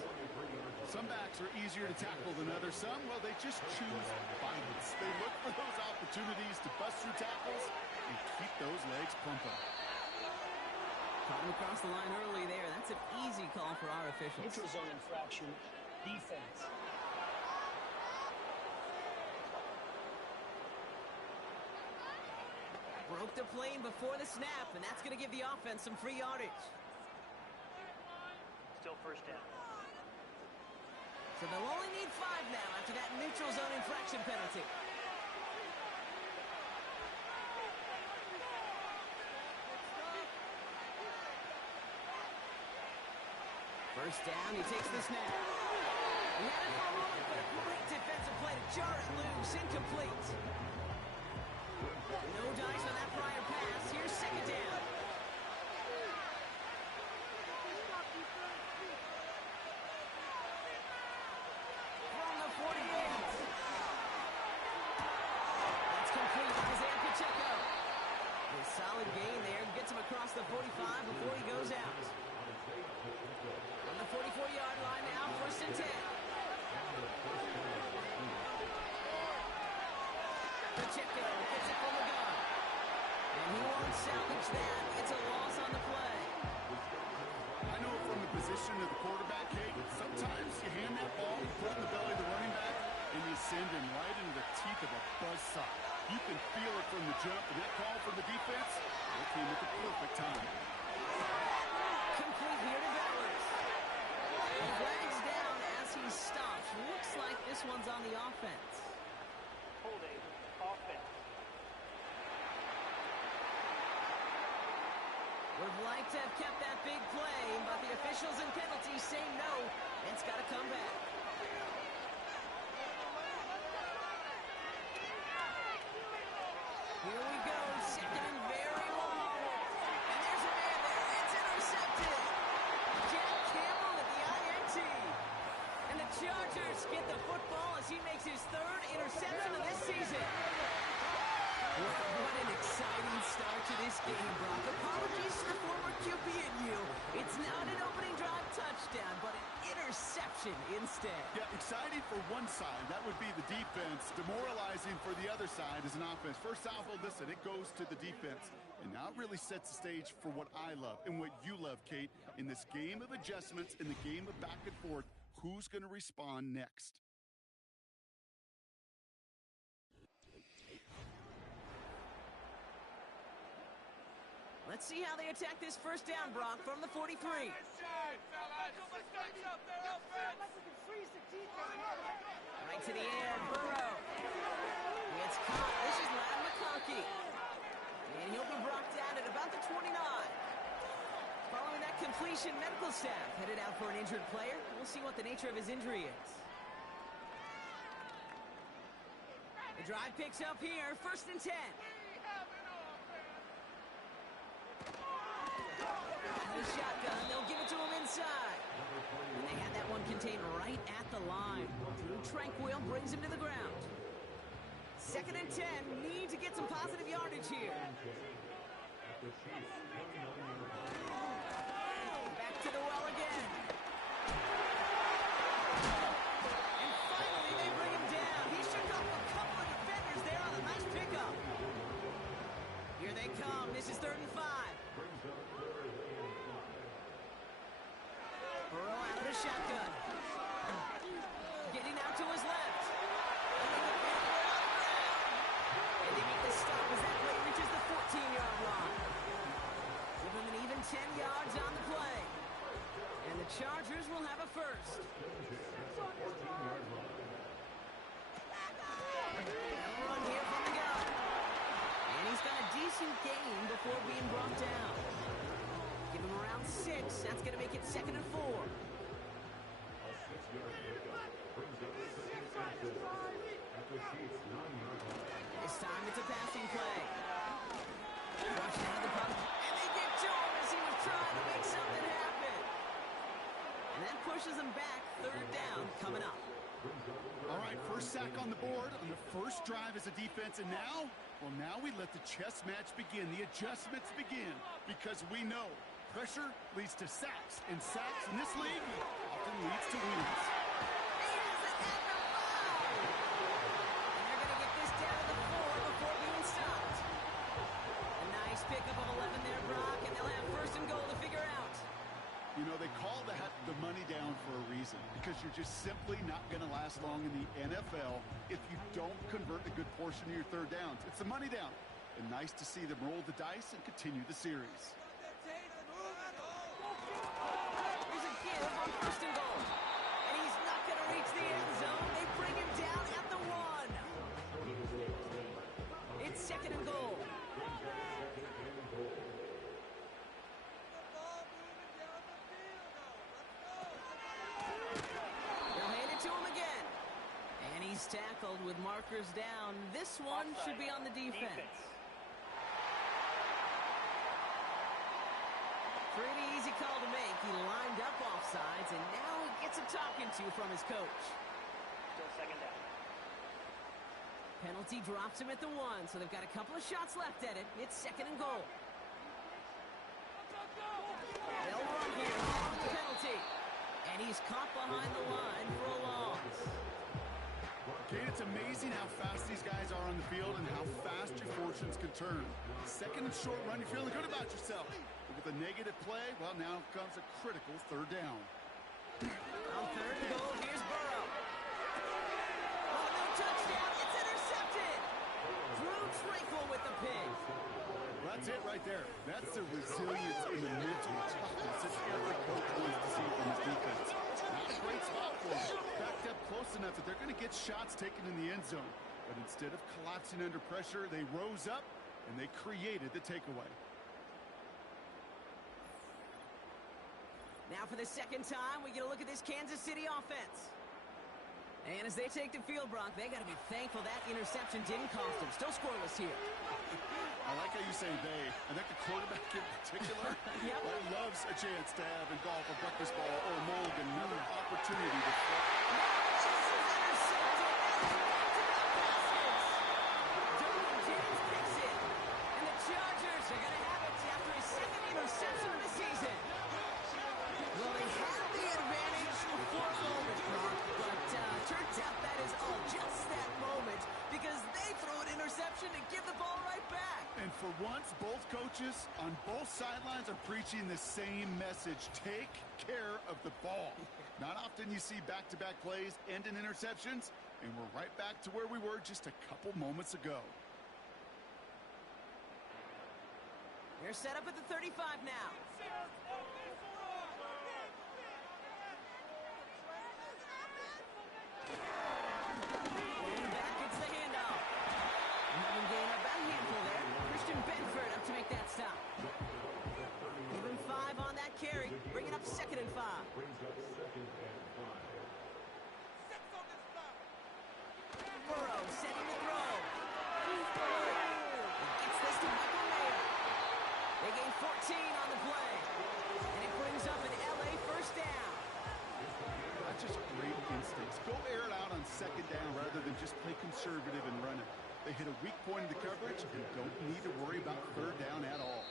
Some backs are easier to tackle than others. Some, well, they just choose violence. They look for those opportunities to bust through tackles and keep those legs pumping. Caught him across the line early there. That's an easy call for our officials. Neutral zone infraction, defense. Broke the plane before the snap, and that's going to give the offense some free yardage. Still first down. So they'll only need 5 now after that neutral zone infraction penalty. First down, he takes the snap. He had it for a moment, but a great defensive play to jar it loose, incomplete. No dice on that prior pass. Here's 2nd down. From the 48. That's complete by Isaiah Pacheco. A solid gain there. Gets him across the 45 before he goes out. On the 44-yard line now, 1st and 10. Pacheco gets it from the gun. And he won't salvage that. It's a loss on the play. I know from the position of the quarterback, Kate, sometimes you hand that ball, you put it in the belly of the running back, and you send him right into the teeth of a buzzsaw. You can feel it from the jump, and that call from the defense, it came at the perfect time. Complete here to Bowers. The flag's down as he stops. Looks like this one's on the offense. Holding offense. Would have liked to have kept that big play, but the officials and penalties say no. It's got to come back. Here we go, 2nd and very long. And there's a man there. It's intercepted. Jack Campbell at the INT. And the Chargers get the football as he makes his 3rd interception of this season. What an exciting start to this game, Brock. Apologies to the former QB and you. It's not an opening drive touchdown, but an interception instead. Yeah, exciting for one side. That would be the defense. Demoralizing for the other side as an offense. First half, well, listen, it goes to the defense. And now it really sets the stage for what I love and what you love, Kate. In this game of adjustments, in the game of back and forth, who's going to respond next? Let's see how they attack this first down, Brock, from the 43. Like we can freeze the defense. Right to the air, Burrow. It's caught. This is Ladd McConkey. And he'll be brought down at about the 29. Following that completion, medical staff headed out for an injured player. We'll see what the nature of his injury is. The drive picks up here, 1st and 10. The shotgun, they'll give it to him inside. And they had that one contained right at the line. Drew Tranquill brings him to the ground. 2nd and 10, need to get some positive yardage here. Back to the well again. And finally they bring him down. He shook off a couple of defenders there on a nice pickup. Here they come. This is 3rd and 5. the shotgun. Getting out to his left. And they make the stop as that play reaches the 14-yard line. Give him an even 10 yards on the play. And the Chargers will have a first. Run here from the gun. And he's got a decent gain before being brought down. Give him around 6. That's going to make it 2nd and 4. This time it's a passing play. Rush down the pump. And they get to him as he was trying to make something happen. And that pushes him back. 3rd down coming up. All right, first sack on the board on the first drive as a defense, and now, well, now we let the chess match begin, the adjustments begin, because we know pressure leads to sacks, and sacks in this league often leads to wins. He has it at the 5. And they're going to get this down to the 4 before being stopped. A nice pickup of 11 there, Brock, and they'll have 1st and goal to figure out. You know, they call that the money down for a reason, because you're just simply not going to last long in the NFL if you don't convert a good portion of your 3rd downs. It's the money down. And nice to see them roll the dice and continue the series. Here's a give on 1st and goal. And he's not going to reach the end zone. They bring him down at the 1. It's 2nd and goal. To him again. And he's tackled with markers down. This one should be on the defense. Pretty easy call to make. He lined up offsides, and now he gets a talking to from his coach. Still 2nd down. Penalty drops him at the 1, so they've got a couple of shots left at it. It's 2nd and goal. They'll run here on the penalty. And he's caught behind the line for a loss. Okay, it's amazing how fast these guys are on the field and how fast your fortunes can turn. 2nd and short run, you're feeling good about yourself. But with a negative play, well, now comes a critical 3rd down. On 3rd and goal, here's Burrow. Oh, no touchdown. It's intercepted. Drew Tranquil with the pick. That's it right there. That's the resilience and the mental toughness that every coach wants to see from his defense. Not a great spot for him. Backed up close enough that they're going to get shots taken in the end zone. But instead of collapsing under pressure, they rose up and they created the takeaway. Now for the 2nd time, we get a look at this Kansas City offense. And as they take the field, Brock, they got to be thankful that interception didn't cost them. Still scoreless here. I like how you say they. I think the quarterback in particular Yep. loves a chance to have in golf a breakfast ball or a mulligan, another opportunity to throw. This is intercepted. Derwin James picks it. And the Chargers are going to have it after his 2nd interception of the season. Well, they had the advantage before the moment, Brock, but turns out that is all just that moment because they throw an interception to give the ball right back. And for once, both coaches on both sidelines are preaching the same message. Take care of the ball. Not often you see back-to-back plays end in interceptions, and we're right back to where we were just a couple moments ago. They're set up at the 35 now. Back gets the handoff. And having gained about a handful there. Christian Benford up to make that stop. Give him 5 on that carry. Bring it up 2nd and 5. Burrow setting the throw. He gets this to Michael Mayer. They gain 14 on the play. And it brings up an LA 1st down. That's just great instincts. Go air it out on 2nd down rather than just play conservative and run it. They hit a weak point in the coverage and don't need to worry about 3rd down at all.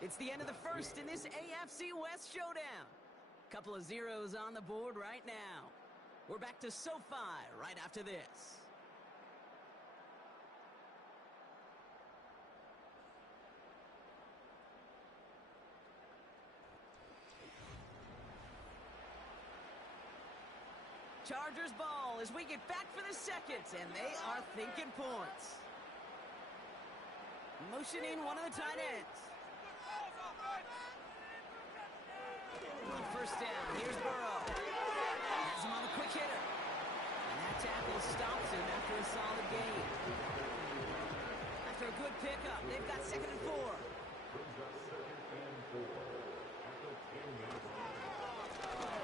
It's the end of the 1st in this AFC West showdown. Couple of zeros on the board right now. We're back to SoFi right after this. Chargers ball as we get back for the second, and they are thinking points. Motioning one of the tight ends. On first down, here's Burrow. Has him on the quick hitter. And that tackle stops him after a solid gain. After a good pickup, they've got 2nd and 4.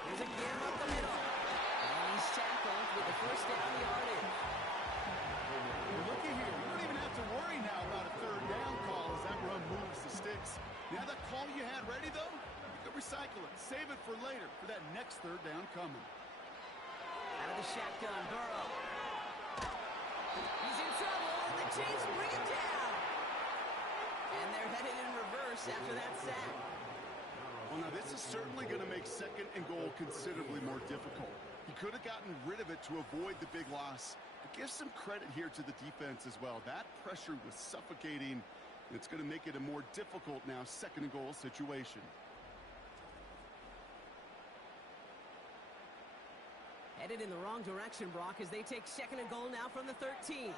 There's a give up the middle. And he's tackled with the first down yardage. Looky here. You don't even have to worry now about a 3rd down call as that run moves the sticks. Now that call you had ready, though, you can recycle it. Save it for later for that next 3rd down coming. Out of the shotgun, Burrow. He's in trouble, and the Chiefs bring him down. And they're headed in reverse after that sack. Well, now this is certainly going to make 2nd and goal considerably more difficult. He could have gotten rid of it to avoid the big loss. But give some credit here to the defense as well. That pressure was suffocating. It's going to make it a more difficult now 2nd and goal situation. Headed in the wrong direction, Brock, as they take 2nd and goal now from the 13.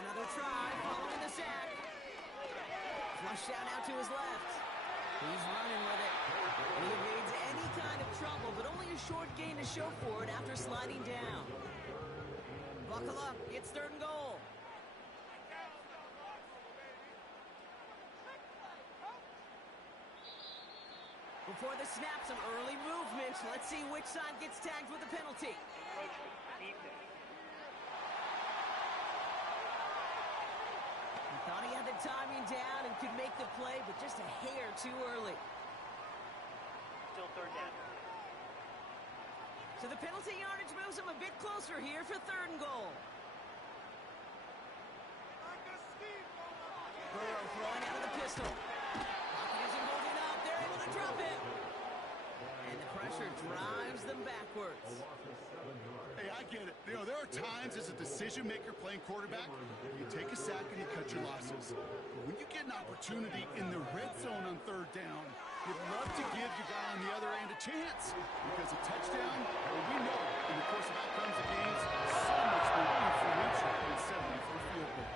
Another try following the sack. Flushed out to his left. He's running with it. And he evades any kind of trouble, but only a short gain to show for it after sliding down. Buckle up. It's 3rd and goal. Before the snap, some early movement. Let's see which side gets tagged with the penalty. He thought he had the timing down and could make the play, but just a hair too early. Still 3rd down. So the penalty yardage moves him a bit closer here for 3rd and goal. Burrow throwing out of the pistol. Pocket isn't holding up. They're able to drop it. And the pressure drives them backwards. Hey, I get it. You know, there are times as a decision-maker playing quarterback, you take a sack and you cut your losses. But when you get an opportunity in the red zone on 3rd down, you'd love to give your guy on the other end a chance. Because a touchdown, well, we know in the course of outcomes of games, so much more influential than settling for a field goal.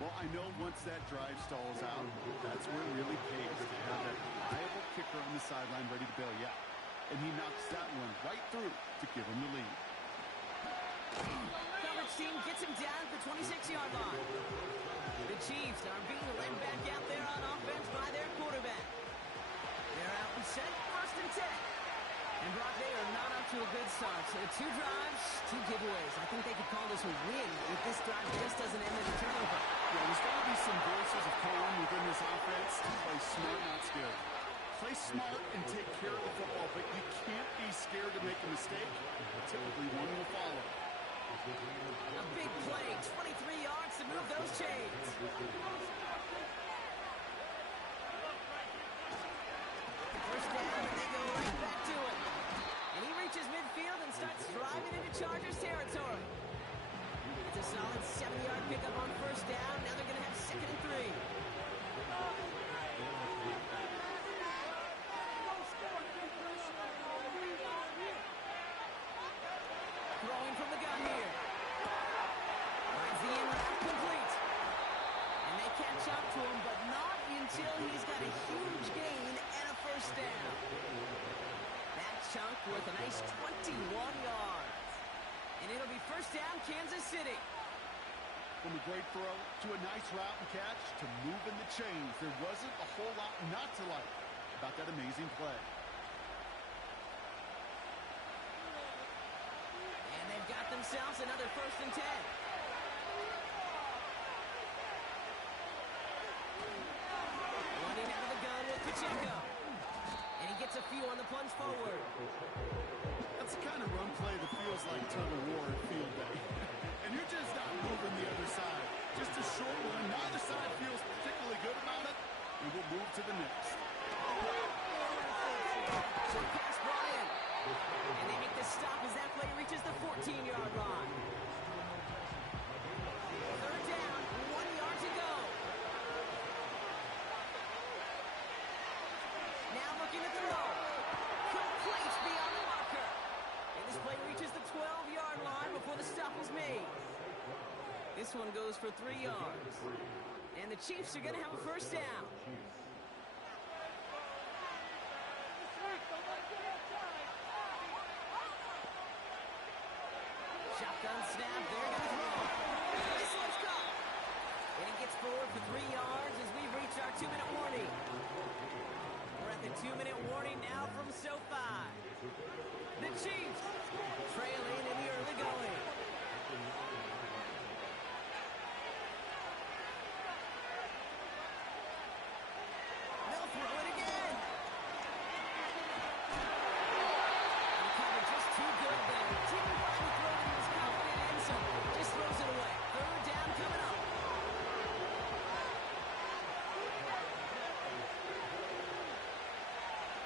Well, I know once that drive stalls out, that's where it really pays to have that reliable kicker on the sideline ready to bail you out. And he knocks that one right through to give him the lead. Coverage team gets him down at the 26-yard line. The Chiefs are being led back out there on offense by their quarterback. They're out and set, 1st and 10. And Brock, they are not up to a good start. So 2 drives, 2 giveaways. I think they could call this a win if this drive just doesn't end in a turnover. Yeah, there's got to be some voices of calm within this offense to play smart, not scared. Play smart and take care of the football, but you can't be scared to make a mistake. Typically, one will follow. A big play, 23 yards to move those chains. First down, and they go right back to it. And he reaches midfield and starts driving into Chargers territory. It's a solid 7-yard pickup on first down. Now they're going to have 2nd and 3. Throwing from the gun here. Finds the in route complete. And they catch up to him, but not until he's got a huge gain and a first down. That chunk worth a nice 21 yards. And it'll be first down, Kansas City. From a great throw to a nice route and catch to moving the chains, there wasn't a whole lot not to like about that amazing play. And they've got themselves another 1st and 10. Running out of the gun with Pacheco. And he gets a few on the plunge forward. That's the kind of run play that feels like tug of war at field day. And you're just not moving the other side. Just a short one. Neither side feels particularly good about it. And we'll move to the next. Short pass brought in. And they make the stop as that play reaches the 14-yard line. 3rd down, 1 yard to go. this one goes for 3 yards. And the Chiefs are going to have a first down. Shotgun snap, they're going to throw. This one's caught. And it gets forward for 3 yards as we've reached our 2-minute warning. We're at the 2-minute warning now from SoFi. The Chiefs trailing in the early going. They'll throw it again. And the cover just too good there. Didn't finally throw it in his confident end zone. Just throws it away. Third down coming up.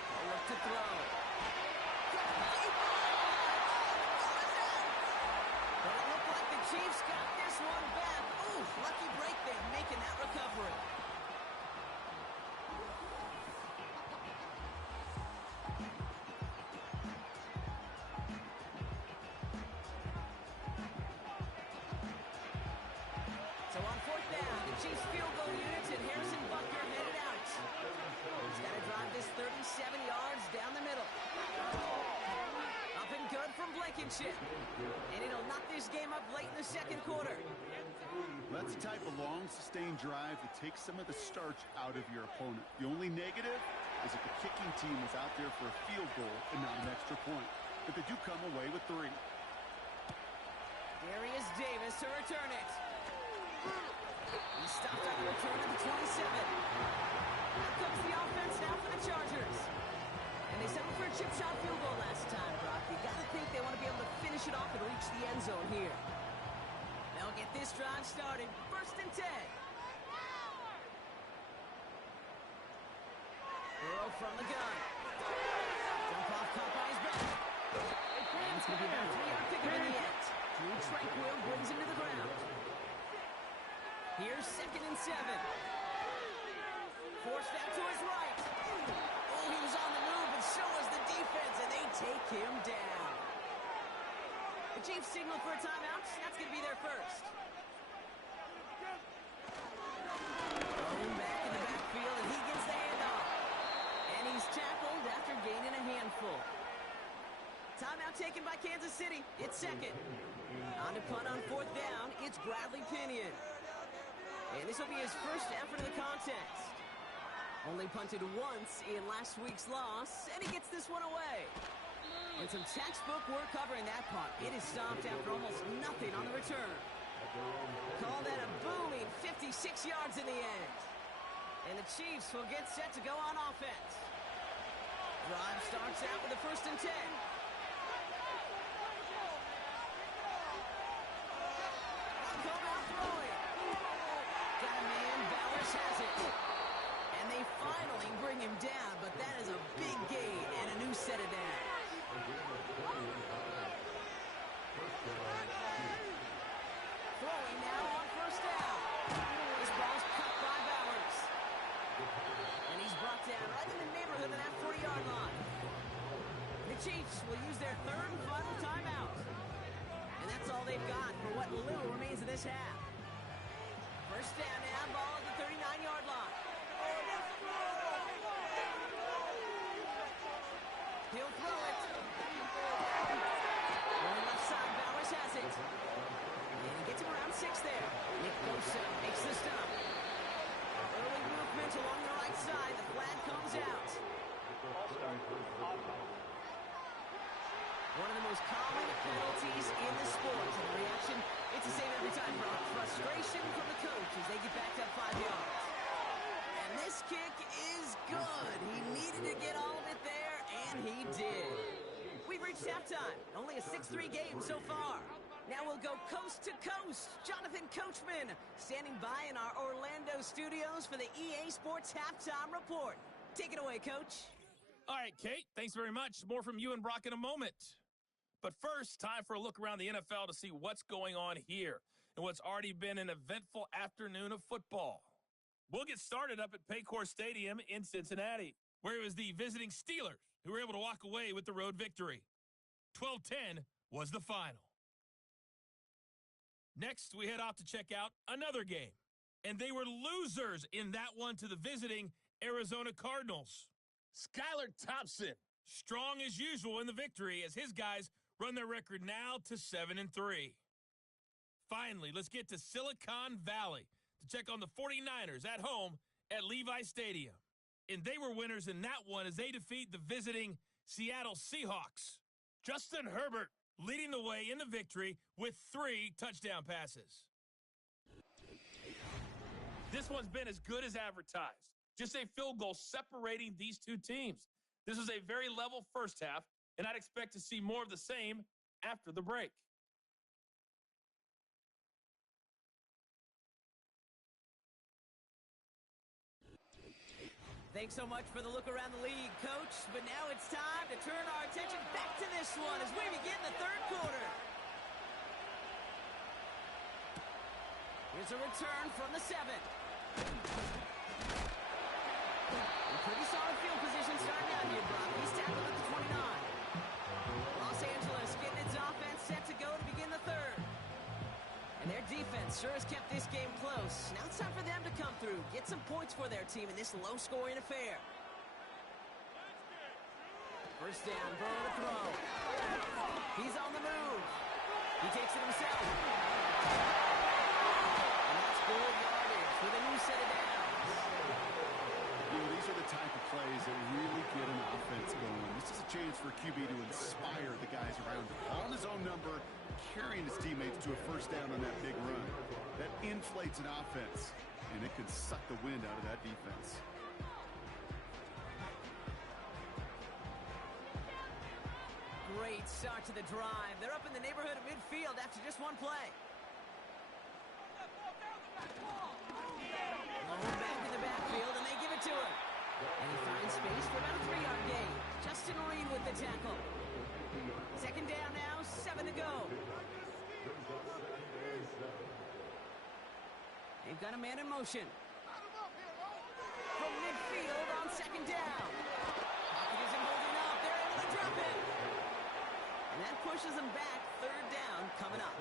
A look to throw. But it looked like the Chiefs got this one back. Ooh, lucky break there, making that recovery. So on fourth down, the Chiefs field goal units and Harrison Butker headed out. He's got to drive this 37 yards down the middle. Up and good from Blankenship. And it'll knock this game up late in the second quarter. That's the type of long, sustained drive that takes some of the starch out of your opponent. The only negative is that the kicking team is out there for a field goal and not an extra point. But they do come away with 3. Darius Davis to return it. He stopped on the return at the 27. Out comes the offense now for the Chargers. And they settled for a chip shot field goal last time, Brock. You got to think they want to be able to finish it off and reach the end zone here. They'll get this drive started. First and 10. Burrow from the gun. Jump off caught by his back. And it's going to be about a 3-yard pickup in the end. Drew Tranquill brings him to the ground. Here's second and 7. Forced out to his right. Oh, he was on the move, and so was the defense, and they take him down. The Chiefs signal for a timeout. That's going to be their first. Thrown back in the backfield, and he gets the handoff. And he's tackled after gaining a handful. Timeout taken by Kansas City. It's second. On to punt on fourth down, it's Bradley Pinion. And this will be his first effort in the contest. Only punted once in last week's loss, and he gets this one away. And some textbook work covering that punt. It is stopped after almost nothing on the return. Call that a booming 56 yards in the end. And the Chiefs will get set to go on offense. Drive starts out with a first and 10. Finally bring him down, but that is a big gain and a new set of downs. Throwing now on first down. This ball's cut by Bowers. And he's brought down right in the neighborhood of that 40-yard line. The Chiefs will use their third and final timeout. And that's all they've got for what little remains of this half. First down now, ball at the 39-yard line. He'll throw it. Going left side, Bowers has it. And he gets him around 6 there. Nick Bosa makes the stop. Early movement along the right side. The flag comes out. One of the most common penalties in the sport. And the reaction, it's the same every time, Brock. Frustration from the coach as they get back up 5 yards. And this kick is good. He needed to get all of it there, and he did. We've reached halftime. Only a 6-3 game so far. Now we'll go coast to coast. Jonathan Coachman standing by in our Orlando studios for the EA Sports Halftime Report. Take it away, Coach. All right, Kate, thanks very much. More from you and Brock in a moment. But first, time for a look around the NFL to see what's going on here and what's already been an eventful afternoon of football. We'll get started up at Paycor Stadium in Cincinnati, where it was the visiting Steelers who were able to walk away with the road victory. 12-10 was the final. Next, we head off to check out another game. And they were losers in that one to the visiting Arizona Cardinals. Skylar Thompson, Strong as usual in the victory as his guys run their record now to 7-3. Finally, let's get to Silicon Valley to check on the 49ers at home at Levi Stadium. And they were winners in that one as they defeat the visiting Seattle Seahawks. Justin Herbert leading the way in the victory with 3 touchdown passes. this one's been as good as advertised. Just a field goal separating these two teams. This was a very level first half, and I'd expect to see more of the same after the break. Thanks so much for the look around the league, Coach. But now it's time to turn our attention back to this one as we begin the third quarter. Here's a return from the 7. In pretty solid field position starting out here, Brock. He's tackled at the 29. Los Angeles getting its offense set to go to begin the third. And their defense sure has kept this game close. Now it's time for them to come through, get some points for their team in this low-scoring affair. First down, Burrow to throw. He's on the move. He takes it himself. And that's good yardage with a new set of downs. You know, these are the type of plays that really get an offense going. This is a chance for QB to inspire the guys around him. On his own number, carrying his teammates to a first down on that big run. That inflates an offense, and it could suck the wind out of that defense. Great start to the drive. They're up in the neighborhood of midfield after just one play. Low back in the backfield, and they give it to him. And he finds space for about a 3-yard gain. Justin Reed with the tackle. Second down now, 7 to go. They've got a man in motion. From midfield on second down. Pocket isn't holding up. They're able to drop it. And that pushes them back. Third down coming up.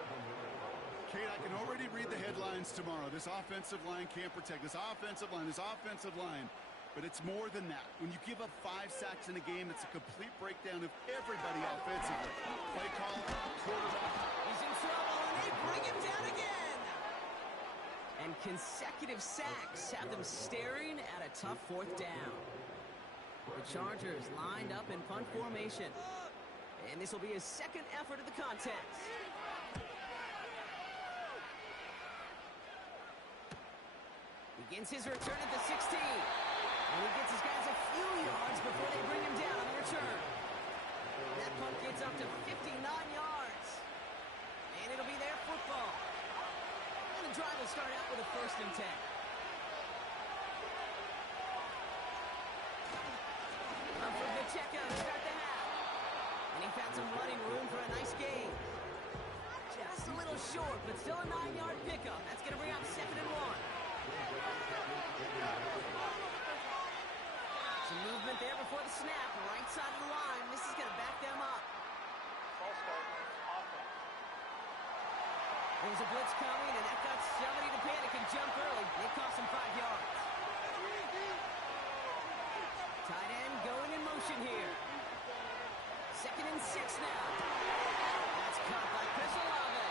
Kate, I can already read the headlines tomorrow. This offensive line can't protect. This offensive line, this offensive line. But it's more than that. When you give up 5 sacks in a game, it's a complete breakdown of everybody offensively. Play call, quarterback. He's in trouble, and they bring him down again. And consecutive sacks have them staring at a tough fourth down. The Chargers lined up in punt formation. And this will be his second effort of the contest. Begins his return at the 16. And he gets his guys a few yards before they bring him down on the return. That punt gets up to 59 yards. And it'll be their football. And the drive will start out with a 1st and 10. Up for Pacheco to start the half. And he found some running room for a nice gain. Just a little short, but still a 9-yard pickup. That's going to bring up 2nd and 1. Some movement there before the snap. Right side of the line. This is going to back them up. False start means offense. There's a blitz coming, and that got somebody to panic and jump early. It cost him 5 yards. Tight end going in motion here. 2nd and 6 now. That's caught by Chris Olave.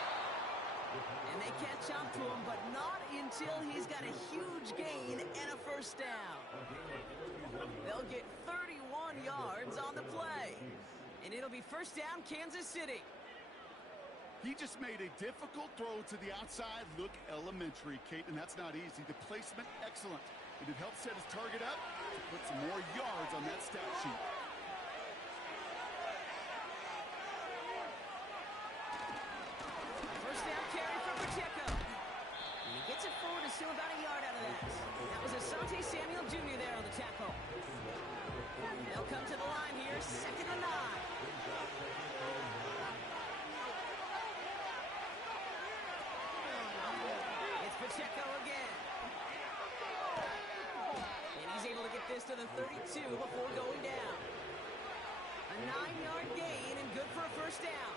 And they catch up to him, but not until he's got a huge gain and a 1st down. They'll get 31 yards on the play. And it'll be 1st down, Kansas City. He just made a difficult throw to the outside. Look elementary, Kate, and that's not easy. The placement, excellent. And it helped set his target up to put some more yards on that stat sheet. First down carry for Pacheco. And he gets it forward to still about a yard out of that. That was Asante Samuel Jr. there on the tackle. They'll come to the line here, 2nd and 9. It's Pacheco again. And he's able to get this to the 32 before going down. A 9-yard gain and good for a 1st down.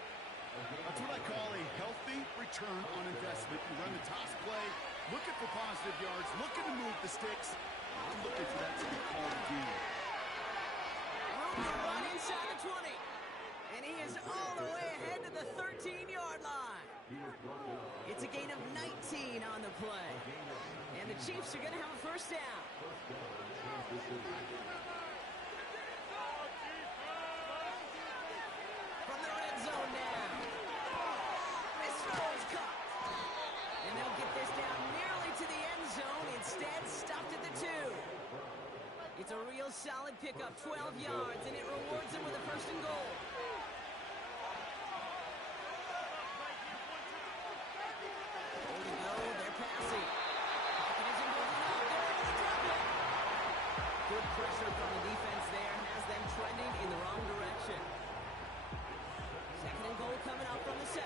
That's what I call a healthy return on investment. You run the toss play, looking for positive yards, looking to move the sticks. I'm looking for that to be called again. Room to run inside the 20. And he is all the way ahead to the 13-yard line. It's a gain of 19 on the play. And the Chiefs are going to have a first down. From the red zone now. This throw is caught. And they'll get this down nearly to the end zone. Instead, stopped at the 2. It's a real solid pickup, 12 yards, and it rewards them with a first and goal. Way to go, they're passing. Pocket isn't holding up, they're able to drop it. Good pressure from the defense there has them trending in the wrong direction. Second and goal coming out from the 7.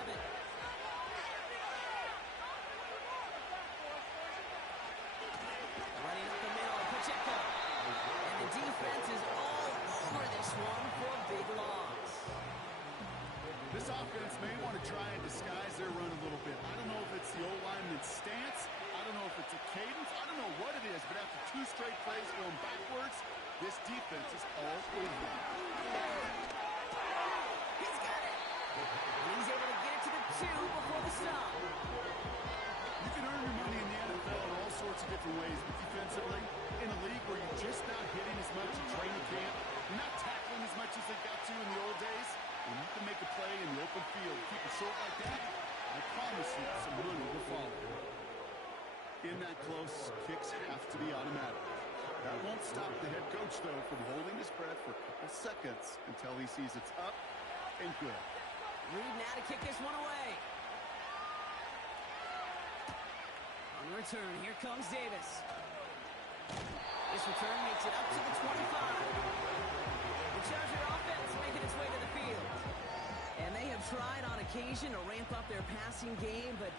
Running up the middle, Pacheco. And the defense is all over this one for a big loss. This offense may want to try and disguise their run a little bit. I don't know if it's the O-lineman's stance. I don't know if it's a cadence. I don't know what it is, but after 2 straight plays going backwards, this defense is all over them. He's got it. And he's able to get it to the 2 before the stop. You can earn your money in the NFL in all sorts of different ways, but defensively, in a league where you're just not hitting as much in training camp, you're not tackling as much as they got to in the old days, when you can make a play in the open field, keep it short like that, I promise you some money will follow. In that close, kicks have to be automatic. That won't stop the head coach, though, from holding his breath for a couple seconds until he sees it's up and good. Reed now to kick this one away. On the return, here comes Davis. This return makes it up to the 25. The Charger offense making its way to the field. And they have tried on occasion to ramp up their passing game, but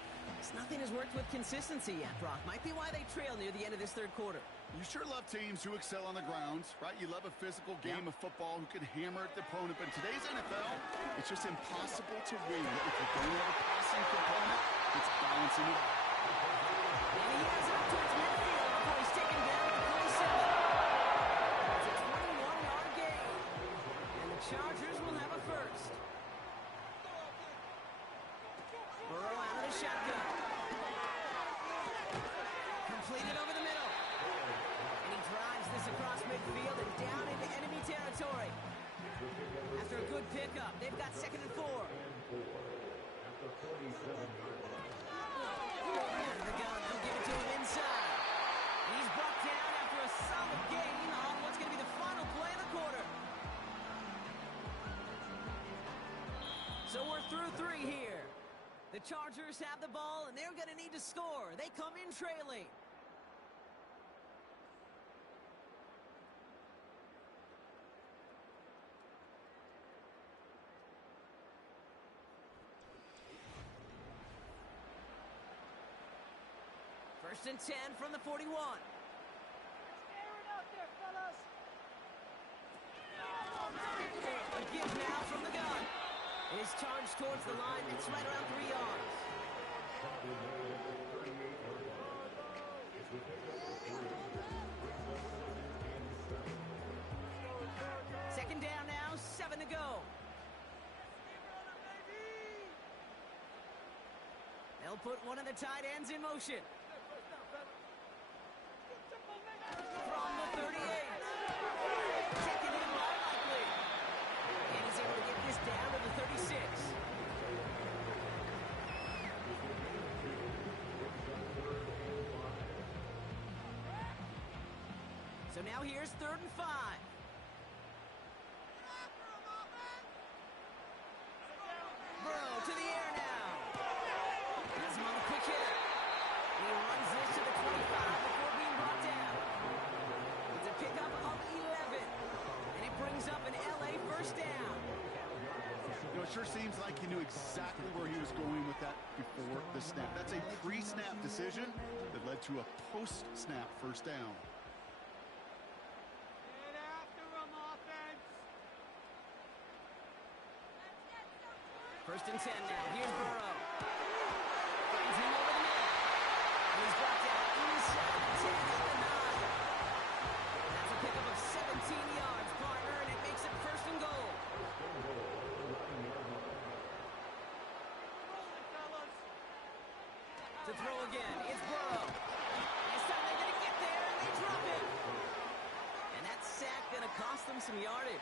nothing has worked with consistency yet, Brock. Might be why they trail near the end of this third quarter. You sure love teams who excel on the ground, right? You love a physical game of football who can hammer at the opponent. But in today's NFL, it's just impossible to win if you don't have a passing component that's balancing it out. And he has it up towards midfield before he's taken down at the 27. It's a 21-yard gain. And the Chargers will have a first. Burrow out of the shotgun. Completed over the middle. And he drives this across midfield and down into enemy territory. After a good pickup, they've got 2nd and 4. The gun, they'll give it to him inside. He's brought down after a solid gain on what's going to be the final play of the quarter. So we're through 3 here. The Chargers have the ball, and they're going to need to score. They come in trailing. First and 10 from the 41. A give now from the gun. It is charged towards the line. It's right around 3 yards. Second down now, 7 to go. They'll put one of the tight ends in motion. From the 38. Taken in by Likely. And he's able to get this down to the 36. So now here's 3rd and 5. Burrow to the air now. Has him on the quick hit. He runs this to the 25 before being brought down. It's a pickup of 11. And it brings up an LA first down. You know, it sure seems like he knew exactly where he was going with that before the snap. That's a pre-snap decision that led to a post-snap first down. Get after him, offense. First and 10 now. Here's Burrow. he's brought down inside the 10 at the 9. That's a pickup of 17 yards, partner, and it makes it first and goal. To throw again, it's Burrow. This time they're going to get there, and they drop it. And that sack going to cost them some yardage.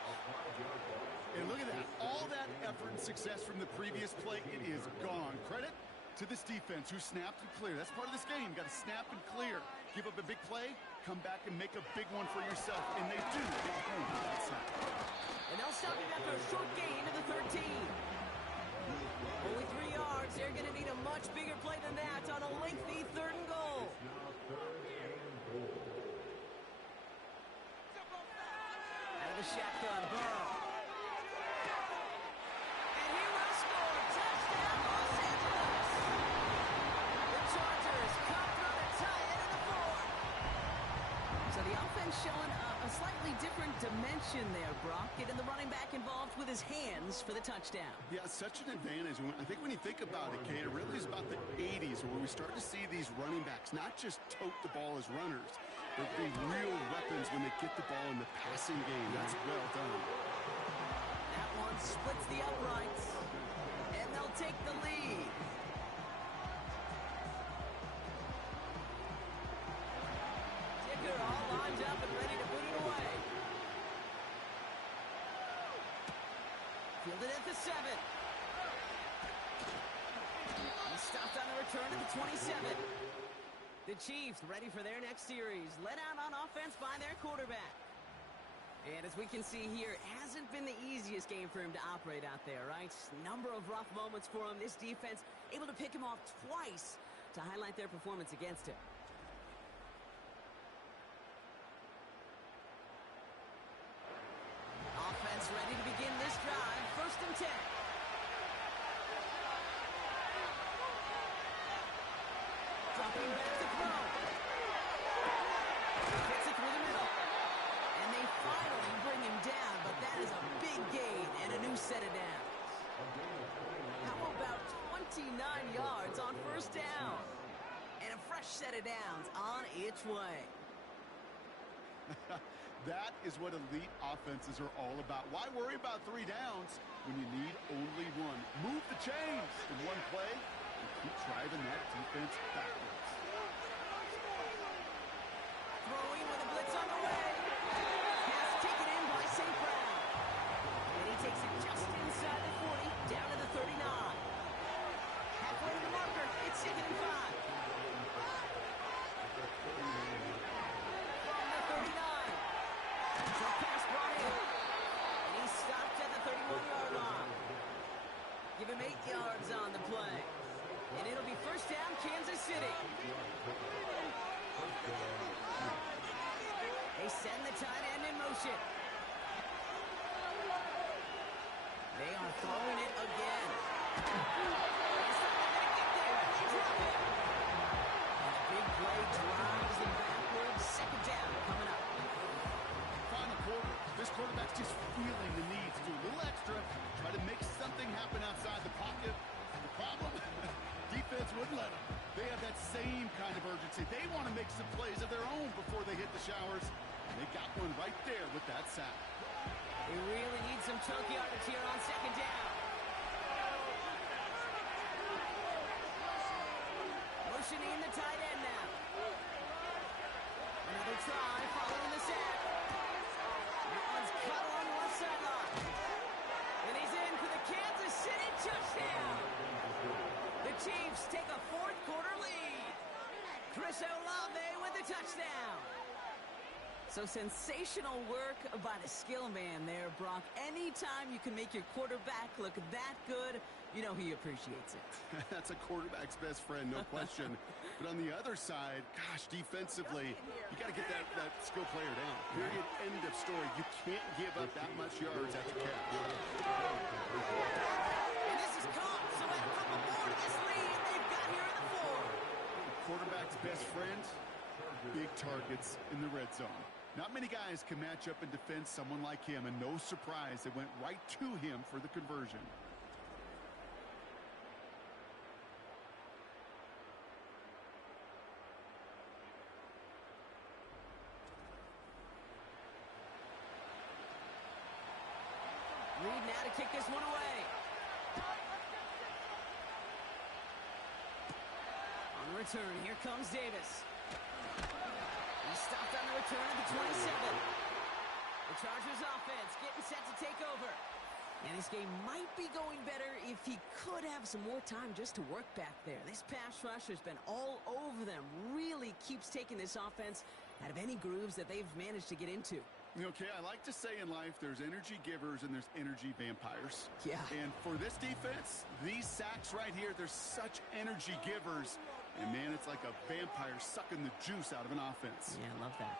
And look at that. All that effort and success from the previous play, it is gone. Credit to this defense who snapped and cleared. That's part of this game. You got to snap and clear. Give up a big play, come back and make a big one for yourself. And they do. And they'll stop him after a short gain to the 13. Only 3 yards. They're going to need a much bigger play than that on a lengthy 3rd and goal. Out of the shotgun, Burrow. And he will score. Touchdown, Los Angeles. The Chargers come through to tie it in the 4th. So the offense showing a slightly different dimension there, Brock. Getting the running back involved with his hands for the touchdown. Yeah, such an advantage. I think when you think about it, Kate, it really is about the 80s where we start to see these running backs not just tote the ball as runners, but be real weapons when they get the ball in the passing game. That's well done. That one splits the uprights, and they'll take the lead. Dicker all lined up and ready to put it away. Fielded at the 7. He stopped on the return at the 27. The Chiefs ready for their next series. Led out on offense by their quarterback. And as we can see here, it hasn't been the easiest game for him to operate out there, right? Number of rough moments for him. This defense able to pick him off twice to highlight their performance against him. Offense ready to begin this drive. 1st and 10. Dropping back to throw. Gets it through the middle. And they finally bring him down, but that is a big gain and a new set of downs. How about 29 yards on 1st down? And a fresh set of downs on its way. That is what elite offenses are all about. Why worry about 3 downs when you need only 1? Move the chains in one play and keep driving that defense backwards. Throwing with a blitz on the way. Pass taken in by St. Brown. And he takes it just inside the 40, down to the 39. Halfway to the marker, it's 2nd and 5. From the 39. Short pass brought in. And he stopped at the 31-yard line. Give him 8 yards on the play. And it'll be 1st down, Kansas City. They send the tight end in motion. They are throwing it again. This time they're going to get there, and they drop it. And a big play drives them backwards. 2nd down coming up. Final quarter, this quarterback's just feeling the need to do a little extra, try to make something happen outside the pocket. The problem, defense wouldn't let them. They have that same kind of urgency. They want to make some plays of their own before they hit the showers. And they got one right there with that sack. They really need some chunk yardage here on 2nd down. Motioning the tight end now. Another try following the sack. That one's cut along the left sideline. And he's in for the Kansas City touchdown. The Chiefs take a 4th quarter lead. Chris Olave with the touchdown. So sensational work by the skill man there, Brock. Anytime you can make your quarterback look that good, you know he appreciates it. That's a quarterback's best friend, no question. But on the other side, gosh, defensively, you got to get that skill player down. Period. End of story. You can't give up that much yards after catch. And this is caught, so a couple more to this lead they've got here in the 4th. Quarterback's best friend, big targets in the red zone. Not many guys can match up and defend someone like him, and no surprise, it went right to him for the conversion. this one away. On the return, here comes Davis. He stopped on the return at the 27. The Chargers offense getting set to take over. And this game might be going better if he could have some more time just to work back there. This pass rush has been all over them. Really keeps taking this offense out of any grooves that they've managed to get into. Okay, I like to say in life there's energy givers and there's energy vampires. Yeah. And for this defense, these sacks right here, they're such energy givers. And, man, it's like a vampire sucking the juice out of an offense. Yeah, I love that.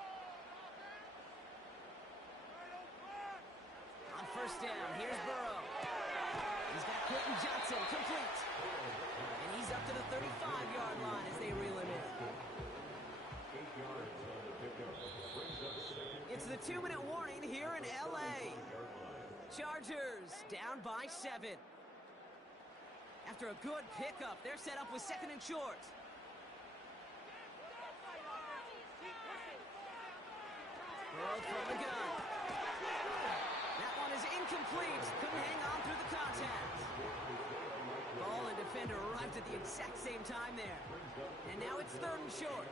On first down, here's Burrow. He's got Quentin Johnson, complete. And he's up to the 35-yard line as they reel him in. It's the 2-minute warning here in L.A. Chargers down by 7. After a good pickup, they're set up with 2nd and short. Burrow from the gun. That one is incomplete. Couldn't hang on through the contact. Ball and defender arrived at the exact same time there. And now it's 3rd and short.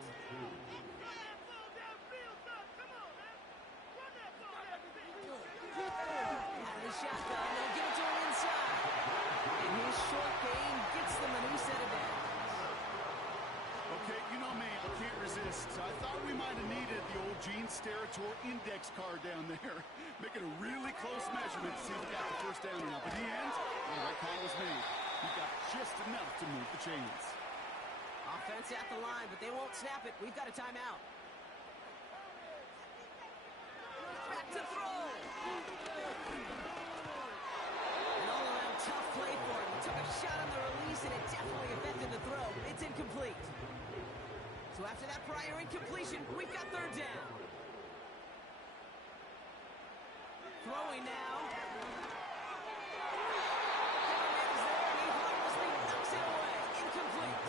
Out of the shotgun, they'll give it to him inside. And his short gain gets them a new set of downs. Okay, you know me, I can't resist. So I thought we might have needed the old Gene Steratore index card down there. Making a really close measurement to see if we got the first down or not. But in the end, the right call was made. We got just enough to move the chains. Offense at the line, but they won't snap it. We've got a timeout. Back to throw. An all-around tough play for him. He took a shot on the release, and it definitely affected the throw. It's incomplete. So after that prior incompletion, we've got 3rd down. Throwing now. Is there, and he harmlessly knocks it away. Incomplete.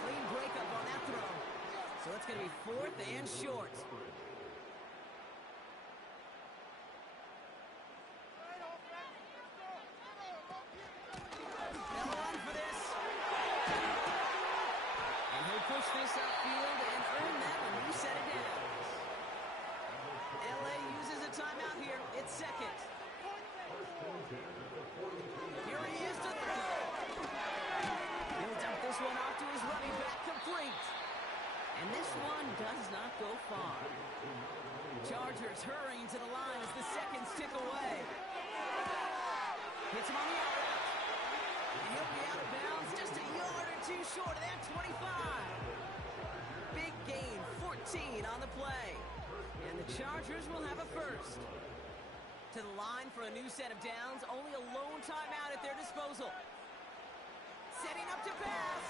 Clean breakup on that throw. So it's going to be 4th and short. They'll run for this. And he'll push this upfield and earn them a new set of downs. LA uses a timeout here. It's 2nd. Here he is to throw. He'll dump this one off to his running back, complete. And this one does not go far. Chargers hurrying to the line as the seconds tick away. Hits him on the out route. And he'll be out of bounds just a yard or two short of that 25. Big gain, 14 on the play. And the Chargers will have a first. To the line for a new set of downs. Only a lone timeout at their disposal. Setting up to pass.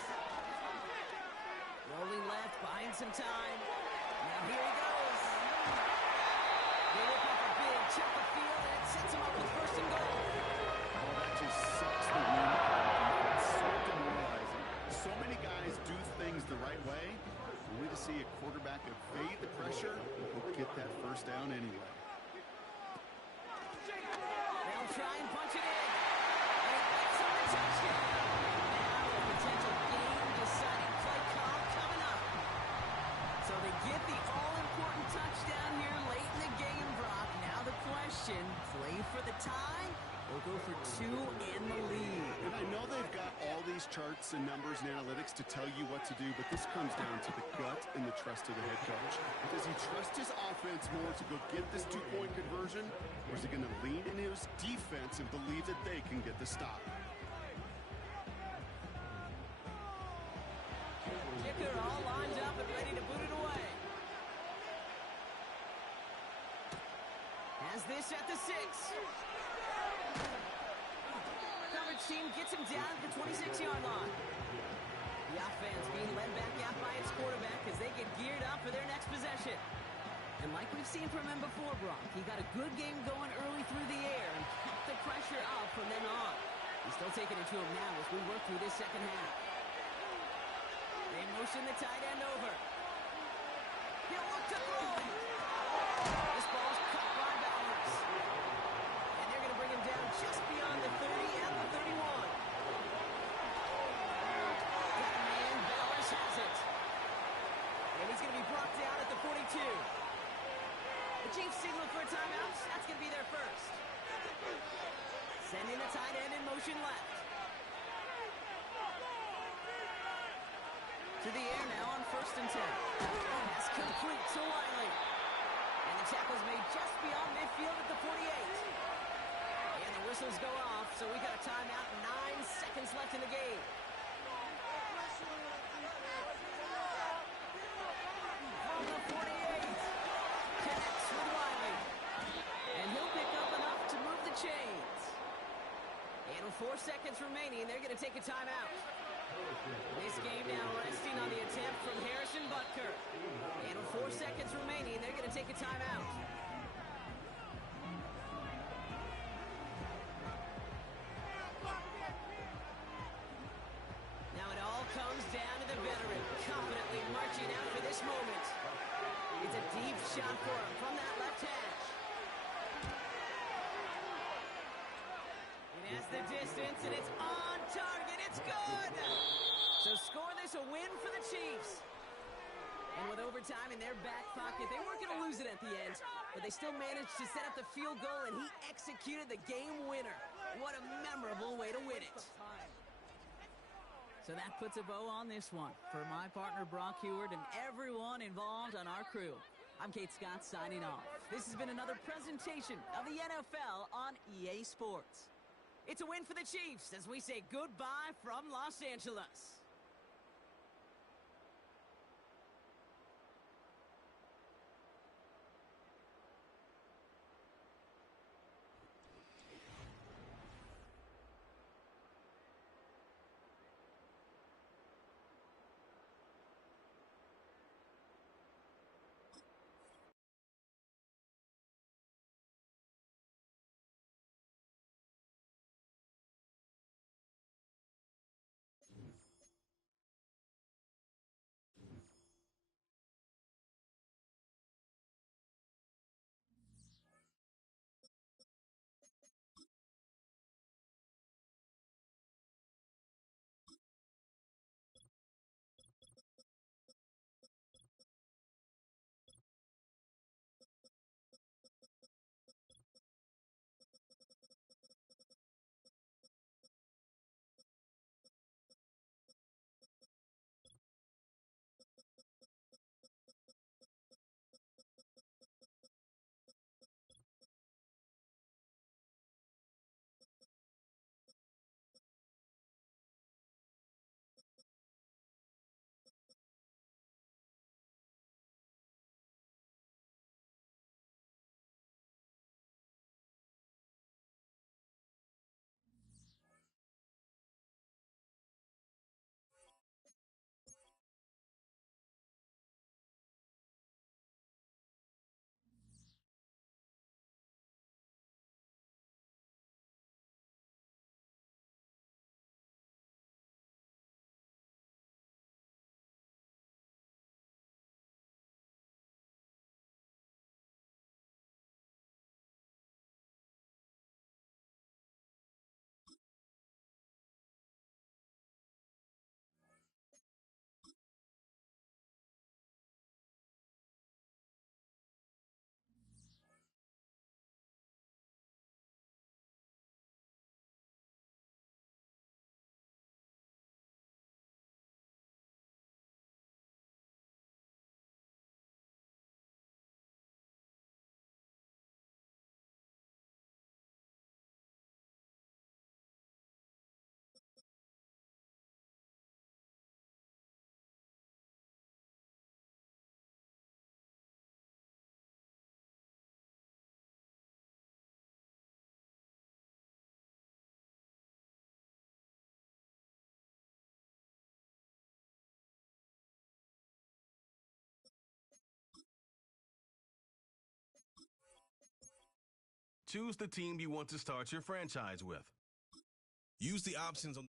Rolling left, buying some time. Now here he goes. They whip up a big check the field, and it sets him up with 1st and goal. Oh, that just sucks the wind. It's so demoralizing. So many guys do things the right way. Only to see a quarterback evade the pressure and get that first down anyway. They'll try and punch it in. And it gets on the touchdown. Now a potential game-deciding play call coming up. So they get the all-important touchdown here late in the game, Brock. Now the question, play for the tie or go for 2 in the lead? And I know they've got all these charts and numbers and analytics to tell you what to do, but this comes down to the gut and the trust of the head coach. Does he trust his offense more to go get this 2-point conversion, or is he going to lean in his defense and believe that they can get the stop? Kicker all lined up and ready to boot it away. Has this at the 6. Coverage team gets him down at the 26-yard line. The offense being led back out by its quarterback as they get geared up for their next possession. And like we've seen from him before, Brock, he got a good game going early through the air and kept the pressure up from then on. He's still taking it to him now as we work through this second half. They motion the tight end over. He'll look to throw. This ball's caught by Bowers. And they're going to bring him down just beyond the 30 and the 31. That man, Bowers, has it. And he's going to be brought down at the 42. The Chiefs signal for a timeout. That's going to be their first. Sending the tight end in motion left. To the air now on 1st and 10. Pass complete to Wiley. And the tackle's made just beyond midfield at the 48. And the whistles go off, so we got a timeout. 9 seconds left in the game. From the 48. Connects with Wiley. And he'll pick up enough to move the chains. And with 4 seconds remaining, they're going to take a timeout. This game now resting on the attempt from Harrison Butker. And with 4 seconds remaining, they're going to take a timeout. Now it all comes down to the veteran, confidently marching out for this moment. It's a deep shot for him from that left hash. It has the distance, and it's on target. It's good! So score this a win for the Chiefs. And with overtime in their back pocket, they weren't going to lose it at the end, but they still managed to set up the field goal, and he executed the game winner. What a memorable way to win it. So that puts a bow on this one. For my partner, Brock Heward, and everyone involved on our crew, I'm Kate Scott signing off. This has been another presentation of the NFL on EA Sports. It's a win for the Chiefs as we say goodbye from Los Angeles. Choose the team you want to start your franchise with. Use the options on